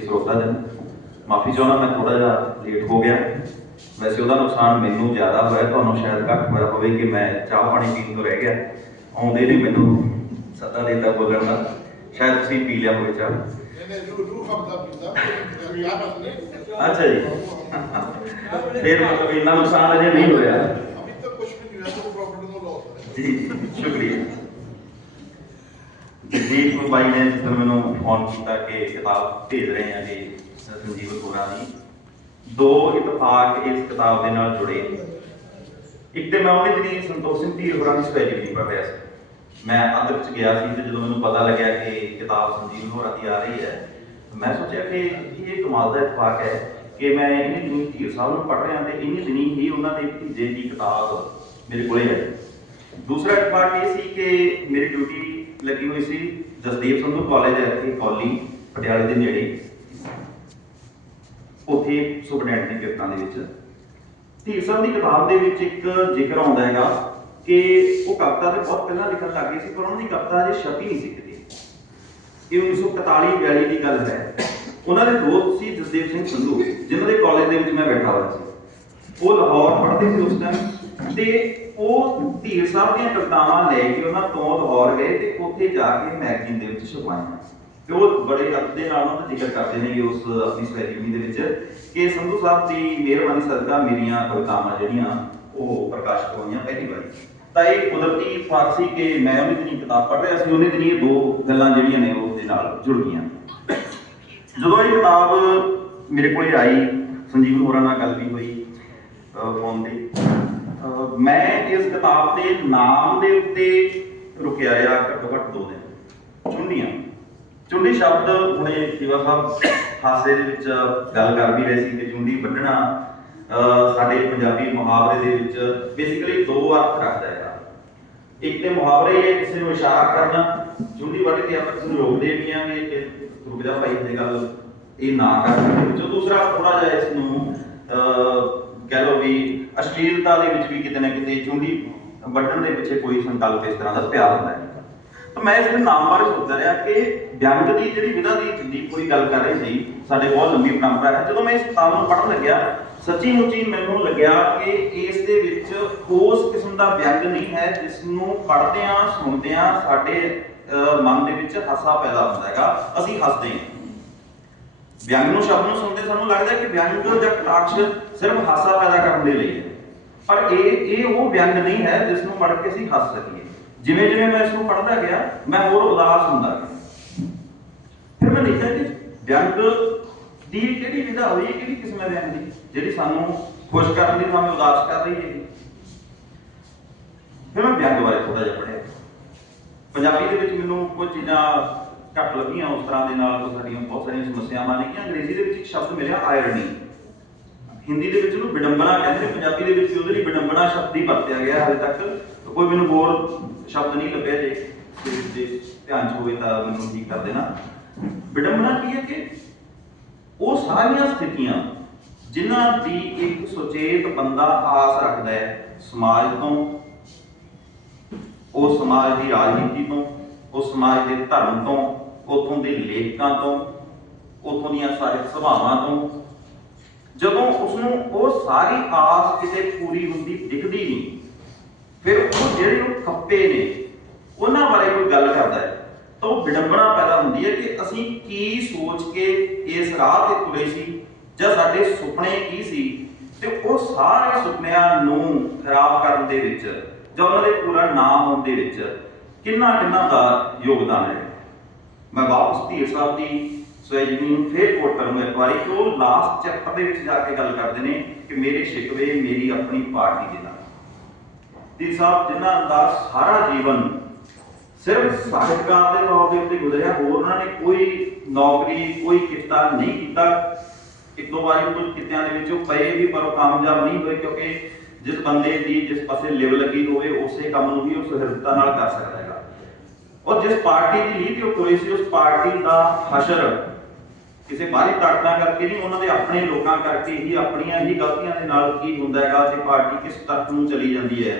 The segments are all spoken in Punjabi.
ਸਰੋਤਾ ਜਨ ਮਾਫੀ ਚਾਹੁੰਦਾ ਮੈਂ ਥੋੜਾ ਜਿਹਾ ਲੇਟ ਹੋ ਗਿਆ। ਵੈਸੇ ਉਹਦਾ ਨੁਕਸਾਨ ਮੈਨੂੰ ਜ਼ਿਆਦਾ ਹੋਇਆ ਤੁਹਾਨੂੰ ਸ਼ਾਇਦ ਘੱਟ ਹੋਇਆ ਹੋਵੇ ਕਿ ਮੈਂ ਚਾਹ ਪਾਣੀ ਪੀਣ ਤੋਂ ਰਹਿ ਗਿਆ। ਆਉਂਦੇ ਨੇ ਮੈਨੂੰ ਸੱਦਾ ਦੇਤਾ ਬੋਲਣ ਦਾ ਸ਼ਾਇਦ ਤੁਸੀਂ ਪੀ ਲਿਆ ਹੋਵੇ ਚਾਹ। ਅੱਛਾ ਜੀ। ਫਿਰ ਮਤਲਬ ਇੰਨਾ ਨੁਕਸਾਨ ਅਜੇ ਨਹੀਂ ਹੋਇਆ। ਅਭੀ ਤੱਕ ਕੁਝ ਵੀ ਨਹੀਂ ਹੋਇਆ ਤਾਂ ਪ੍ਰੋਪਰਟੀ ਨੂੰ ਲਾਸ ਜੀ ਸ਼ੁਕਰੀਆ। ਜਗਦੀਪ ਬਾਈ ਨੇ ਜਦੋਂ ਮੈਨੂੰ ਫੋਨ ਕੀਤਾ ਕਿ ਕਿਤਾਬ ਭੇਜ ਰਹੇ ਆ ਜੀ, ਸੰਜੀਵ ਕੋਰਾ ਦੀ ਦੋ ਇਤਫਾਕ ਇਸ ਕਿਤਾਬ ਦੇ ਨਾਲ ਜੁੜੇ ਇੱਕ ਤੇ ਮੈਂ ਉਹਨੇ ਜਿਹੜੀ ਸੰਤੋਖ ਸਿੰਘ ਧੀਰ ਹੋਰਾਂ ਦੀ ਸਪੈਸ਼ਲਿਟੀ ਪੜ੍ਹ ਰਿਹਾ ਸੀ। ਮੈਂ ਅੱਧ ਵਿੱਚ ਗਿਆ ਸੀ ਤੇ ਜਦੋਂ ਮੈਨੂੰ ਪਤਾ ਲੱਗਿਆ ਕਿ ਕਿਤਾਬ ਸੰਜੀਵ ਹੋਰਾਂ ਦੀ ਆ ਰਹੀ ਹੈ, ਮੈਂ ਸੋਚਿਆ ਕਿ ਇਹ ਕਮਾਲ ਦਾ ਇਤਫਾਕ ਹੈ ਕਿ ਮੈਂ ਇਹਨੇ ਦਿਨੀ ਧੀਰ ਸਾਹਿਬ ਨੂੰ ਪੜ੍ਹ ਰਿਹਾ ਤੇ ਇਹਨੇ ਦਿਨੀ ਹੀ ਉਹਨਾਂ ਦੇ ਭਤੀਜੇ ਦੀ ਕਿਤਾਬ ਮੇਰੇ ਕੋਲੇ ਹੈ। ਦੂਸਰਾ ਇਤਫਾਕ ਇਹ ਸੀ ਕਿ ਮੇਰੀ ਡਿਊਟੀ ਲੱਗੀ ਹੋਈ ਸੀ। ਜਸਦੀਪ ਸੰਧੂ ਕਾਲਜ ਹੈ ਇੱਥੇ, ਕੌਲੀ, ਪਟਿਆਲੇ ਦੇ ਨੇੜੇ। ਉੱਥੇ ਸੁਪਰਡੈਂਟ ਨੇ ਕਿਰਤਾਂ ਦੇ ਵਿੱਚ। ਧੀਰ ਸਾਹਿਬ ਦੀ ਕਿਤਾਬ ਦੇ ਵਿੱਚ ਇੱਕ ਜ਼ਿਕਰ ਆਉਂਦਾ ਹੈਗਾ ਕਿ ਉਹ ਕਵਿਤਾ ਤੇ ਬਹੁਤ ਪਹਿਲਾਂ ਲਿਖਣ ਲੱਗ ਗਏ ਸੀ, ਪਰ ਉਹਨਾਂ ਦੀ ਕਵਿਤਾ ਅਜੇ ਛਪੀ ਨਹੀਂ ਸੀ ਇਹ 1941 42 ਦੀ ਗੱਲ ਹੈ। ਉਹਨਾਂ ਦੇ ਦੋਸਤ ਸੀ ਜਸਦੇਵ ਸਿੰਘ ਸੰਧੂ, ਜਿਨ੍ਹਾਂ ਦੇ ਕਾਲਜ ਦੇ ਵਿੱਚ ਮੈਂ ਬੈਠਾ ਹੋਇਆ ਸੀ। ਉਹ ਲਾਹੌਰ ਪੜ੍ਹਦੇ ਸੀ ਉਸ ਟਾਈਮ ਤੇ ਉਹ ਧੀਰ ਸਾਹਿਬ ਦੀਆਂ ਕਵਿਤਾਵਾਂ ਲੈ ਕੇ ਉਹਨਾਂ ਤੋਂ ਲਾਹੌਰ ਗਏ ਤੇ ਉੱਥੇ ਜਾ ਕੇ ਮੈਗਜ਼ੀਨ ਦੇ ਵਿੱਚ ਛਪਾਈਆਂ। ਤੇ ਉਹ ਬੜੇ ਅਦਬ ਦੇ ਨਾਲ ਉਹਨਾਂ ਦਾ ਜ਼ਿਕਰ ਕਰਦੇ ਨੇ ਕਿ ਉਸ ਆਪਣੀ ਸਵੈਜੀਵਨੀ ਦੇ ਵਿੱਚ ਕਿ ਸੰਧੂ ਸਾਹਿਬ ਦੀ ਮਿਹਰਬਾਨੀ ਸਦਕਾ ਮੇਰੀਆਂ ਕਵਿਤਾਵਾਂ ਜਿਹੜੀਆਂ ਉਹ ਪ੍ਰਕਾਸ਼ਿਤ ਹੋਈਆਂ ਪਹਿਲੀ ਵਾਰੀ। ਤਾਂ ਇਹ ਕੁਦਰਤੀ ਫ਼ਰਕ ਸੀ ਕਿ ਮੈਂ ਉਹਦੀ ਜਿਹੜੀ ਕਿਤਾਬ ਪੜ੍ਹ ਰਿਹਾ ਸੀ, ਉਹਨੇ ਦਿਨੀ ਇਹ ਦੋ ਗੱਲਾਂ ਜਿਹੜੀਆਂ ਨੇ ਉਸ ਦੇ ਨਾਲ ਜੁੜ ਗਈਆਂ। ਜਦੋਂ ਇਹ ਕਿਤਾਬ ਮੇਰੇ ਕੋਲੇ ਆਈ, ਸੰਜੀਵ ਹੋਰਾਂ ਨਾਲ ਗੱਲ ਵੀ ਹੋਈ ਫੋਨ ਦੀ ਮੈਂ ਇਸ ਕਿਤਾਬ ਦੇ ਨਾਮ ਦੇ ਉੱਤੇ ਰੁਕਿਆ ਆ ਘੱਟੋ ਘੱਟ ਦੋ ਦਿਨ। ਚੁੰਨੀਆਂ। ਚੁੰਡੀ ਸ਼ਬਦ ਹੁਣੇ ਜੀਵਾ ਸਾਹਿਬ ਹਾਸੇ ਦੇ ਵਿੱਚ ਗੱਲ ਕਰ ਵੀ ਰਹੇ ਸੀ ਕਿ ਚੁੰਡੀ ਵੱਢਣਾ ਸਾਡੇ ਪੰਜਾਬੀ ਮੁਹਾਵਰੇ ਦੇ ਵਿੱਚ ਬੇਸਿਕਲੀ ਦੋ ਅਰਥ ਰੱਖਦਾ ਹੈ ਇੱਕ ਤੇ ਮੁਹਾਵਰੇ ਇਹ ਕਿਸੇ ਨੂੰ ਇਸ਼ਾਰਾ ਕਰਨਾ ਚੁੰਡੀ ਵੱਢ ਕੇ ਆਪਾਂ ਕਿਸੇ ਨੂੰ ਰੋਕਦੇ ਵੀ ਆਂ ਵੀ ਕਿ ਰੁਕ ਜਾ ਭਾਈ, ਇਹ ਗੱਲ ਇਹ ਨਾ ਕਰ। ਜੋ ਦੂਸਰਾ ਥੋੜਾ ਜਿਹਾ ਇਸ ਨੂੰ ਕਹਿ ਲਓ ਵੀ ਅਸ਼ਲੀਲਤਾ ਦੇ ਵਿੱਚ ਵੀ ਕਿਤੇ ਨਾ ਕਿਤੇ ਚੁੰਡੀ ਵੱਢਣ ਦੇ ਪਿੱਛੇ ਕੋਈ ਸੰਕਲਪ ਇਸ ਤਰ੍ਹਾਂ ਦਾ ਪਿਆ ਹੁੰਦਾ ਹੈ। ਤਾਂ ਮੈਂ ਇਸ ਦੇ ਨਾਮ ਬਾਰੇ ਸੋਚਦਾ ਰਿਹਾ ਕਿ ਵਿਅੰਗ ਦੀ ਜਿਹੜੀ ਵਿਧਾ ਦੀ ਜਿੰਦੀ ਕੋਈ ਗੱਲ ਕਰ ਰਹੀ ਸੀ ਸਾਡੇ ਬਹੁਤ ਲੰਬੀ ਪਰੰਪਰਾ ਹੈ। ਜਦੋਂ ਮੈਂ ਇਸ ਕਿਤਾਬ ਨੂੰ ਪੜ੍ਹਨ ਲੱਗਿਆ ਸੱਚੀ ਮੁੱਚੀ ਮੈਨੂੰ ਲੱਗਿਆ ਕਿ ਇਸ ਦੇ ਵਿੱਚ ਉਸ ਕਿਸਮ ਦਾ ਵਿਅੰਗ ਨਹੀਂ ਹੈ ਜਿਸ ਨੂੰ ਪੜ੍ਹਦਿਆਂ ਸੁਣਦਿਆਂ ਸਾਡੇ ਅਹ, ਮਨ ਦੇ ਵਿੱਚ ਹਾਸਾ ਪੈਦਾ ਹੁੰਦਾ ਹੈਗਾ। ਅਸੀਂ ਹੱਸਦੇ ਹਾਂ। ਵਿਅੰਗ ਸ਼ਬਦ ਨੂੰ ਸੁਣਦੇ ਸਾਨੂੰ ਲੱਗਦਾ ਕਿ ਵਿਅੰਗ ਜਾਂ ਕਟਾਕਸ਼ ਸਿਰਫ ਹਾਸਾ ਪੈਦਾ ਕਰਨ ਦੇ ਲਈ ਹੈ। ਪਰ ਇਹ ਇਹ ਉਹ ਵਿਅੰਗ ਨਹੀਂ ਹੈ ਜਿਸ ਨੂੰ ਪੜ੍ਹ ਕੇ ਅਸੀਂ ਹੱਸ ਸਕੀਏ। ਜਿਵੇਂ ਜਿਵੇਂ ਮੈਂ ਇਸ ਨੂੰ ਪੜ੍ਹਦਾ ਗਿਆ, ਮੈਂ ਹੋਰ ਉਦਾਸ ਹੁੰਦਾ ਗਿਆ। ਫਿਰ ਮੈਂ ਦੇਖਿਆ ਕਿ ਵਿਅੰਗ ਦੀ ਕਿਹੜੀ ਵਿਧਾ ਹੋਈ ਕਿਹੜੀ ਕਿਸਮ ਹੈ ਵਿਅੰਗ ਦੀ, ਜਿਹੜੀ ਸਾਨੂੰ ਖੁਸ਼ ਕਰਨ ਦੀ ਥਾਂ ਉਦਾਸ ਕਰ ਰਹੀ ਹੈ ਫਿਰ ਮੈਂ ਵਿਅੰਗ ਬਾਰੇ ਥੋੜਾ ਜਿਹਾ ਪੜ੍ਹਿਆ। ਪੰਜਾਬੀ ਦੇ ਵਿੱਚ ਮੈਨੂੰ ਕੁਝ ਚੀਜ਼ਾਂ ਘੱਟ ਲੱਗੀਆਂ, ਉਸ ਤਰ੍ਹਾਂ ਦੇ ਨਾਲ ਸਾਡੀਆਂ ਬਹੁਤ ਸਾਰੀਆਂ ਸਮੱਸਿਆਵਾਂ ਨੇ। ਕਿ ਅੰਗਰੇਜ਼ੀ ਦੇ ਵਿੱਚ ਇੱਕ ਸ਼ਬਦ ਮਿਲਿਆ ਆਇਰਨੀ ਹਿੰਦੀ ਦੇ ਵਿੱਚ ਉਹਨੂੰ ਵਿਡੰਬਨਾ ਕਹਿੰਦੇ ਨੇ, ਪੰਜਾਬੀ ਦੇ ਵਿੱਚ ਉਹਦੇ ਲਈ ਵਿਡੰਬਨਾ ਸ਼ਬਦ ਹੀ ਵਰਤਿਆ ਗਿਆ ਹਾਲੇ ਤੱਕ। ਕੋਈ ਮੈਨੂੰ ਹੋਰ ਸ਼ਬਦ ਨਹੀਂ ਲੱਭਿਆ ਜੇ ਜੇ ਧਿਆਨ ਚ ਹੋਵੇ ਤਾਂ ਮੈਨੂੰ ਠੀਕ ਕਰ ਦੇਣਾ। ਵਿਡੰਬਨਾ ਕੀ ਹੈ ਕਿ ਉਹ ਸਾਰੀਆਂ ਸਥਿਤੀਆਂ ਜਿਨ੍ਹਾਂ ਦੀ ਇੱਕ ਸੁਚੇਤ ਬੰਦਾ ਆਸ ਰੱਖਦਾ ਹੈ ਸਮਾਜ ਤੋਂ, ਉਹ ਸਮਾਜ ਦੀ ਰਾਜਨੀਤੀ ਤੋਂ, ਉਹ ਸਮਾਜ ਦੇ ਧਰਮ ਤੋਂ ਉਥੋਂ ਦੇ ਲੇਖਕਾਂ ਤੋਂ, ਉਥੋਂ ਦੀਆਂ ਸਾਰੇ ਸਭਾਵਾਂ ਤੋਂ, ਜਦੋਂ ਉਸ ਨੂੰ ਉਹ ਸਾਰੀ ਆਸ ਕਿਤੇ ਪੂਰੀ ਹੁੰਦੀ ਦਿਖਦੀ ਨਹੀਂ, ਫਿਰ ਉਹ ਜਿਹੜੇ ਉਹ ਖੱਪੇ ਨੇ, ਉਹਨਾਂ ਬਾਰੇ ਕੋਈ ਗੱਲ ਕਰਦਾ ਹੈ? ਤਾਂ ਉਹ ਵਿਡੰਬਣਾ ਪੈਦਾ ਹੁੰਦੀ ਹੈ ਕਿ ਅਸੀਂ ਕੀ ਸੋਚ ਕੇ ਇਸ ਰਾਹ ਤੇ ਤੁਰੇ ਸੀ, ਜਾਂ ਸਾਡੇ ਸੁਪਨੇ ਕੀ ਸੀ, ਤੇ ਉਹ ਸਾਰੇ ਸੁਪਨਿਆਂ ਨੂੰ ਖਰਾਬ ਕਰਨ ਦੇ ਵਿੱਚ, ਜਾਂ ਉਹਨਾਂ ਦੇ ਪੂਰਾ ਨਾ ਹੋਣ ਦੇ ਵਿੱਚ ਕਿੰਨਾ ਕਿੰਨਾ ਦਾ ਯੋਗਦਾਨ ਹੈ? ਮੈਂ ਵਾਪਸ ਧੀਰ ਸਾਹਿਬ ਦੀ ਸਵੈਜਨੀ ਨੂੰ ਫੇਰ ਕੋਟ ਕਰੂੰਗਾ ਇੱਕ ਵਾਰੀ ਕਿ ਉਹ ਲਾਸਟ ਚੈਪਟਰ ਦੇ ਵਿੱਚ ਜਾ ਕੇ ਗੱਲ ਕਰਦੇ ਨੇ ਕਿ ਮੇਰੇ ਸ਼ਿਕਵੇ ਮੇਰੀ ਆਪਣੀ ਪਾਰਟੀ ਦੇ ਨਾਲ। ਧੀਰ ਸਾਹਿਬ ਜਿਨ੍ਹਾਂ ਦਾ ਸਾਰਾ ਜੀਵਨ ਸਿਰਫ ਸਾਹਿਤਕਾਰ ਦੇ ਤੌਰ ਦੇ ਉੱਤੇ ਗੁਜ਼ਰਿਆ, ਹੋਰ ਉਹਨਾਂ ਨੇ ਕੋਈ ਨੌਕਰੀ, ਕੋਈ ਕਿੱਤਾ ਨਹੀਂ ਕੀਤਾ। ਇੱਕ ਦੋ ਵਾਰੀ ਕੁਝ ਕਿੱਤਿਆਂ ਦੇ ਵਿੱਚ ਉਹ ਪਏ ਵੀ, ਪਰ ਉਹ ਕਾਮਯਾਬ ਨਹੀਂ ਹੋਏ, ਕਿਉਂਕਿ ਜਿਸ ਬੰਦੇ ਦੀ ਜਿਸ ਪਾਸੇ ਲਿਵ ਲੱਗੀ ਹੋਵੇ, ਉਸੇ ਕੰਮ ਨੂੰ ਹੀ ਉਹ ਸਹਿਰਤਾ ਨਾਲ ਕਰ ਸਕਦਾ ਹੈ। ਔਰ ਜਿਸ ਪਾਰਟੀ ਦੀ ਲੀਡ ਉਹ ਤੁਰੇ ਸੀ, ਉਸ ਪਾਰਟੀ ਦਾ ਹਸ਼ਰ ਕਿਸੇ ਬਾਹਰੀ ਤਾਕਤਾਂ ਕਰਕੇ ਨਹੀਂ, ਉਹਨਾਂ ਦੇ ਆਪਣੇ ਲੋਕਾਂ ਕਰਕੇ ਹੀ, ਆਪਣੀਆਂ ਹੀ ਗਲਤੀਆਂ ਦੇ ਨਾਲ ਕੀ ਹੁੰਦਾ ਹੈਗਾ ਤੇ ਪਾਰਟੀ ਕਿਸ ਤਰਫ ਨੂੰ ਚਲੀ ਜਾਂਦੀ ਹੈ।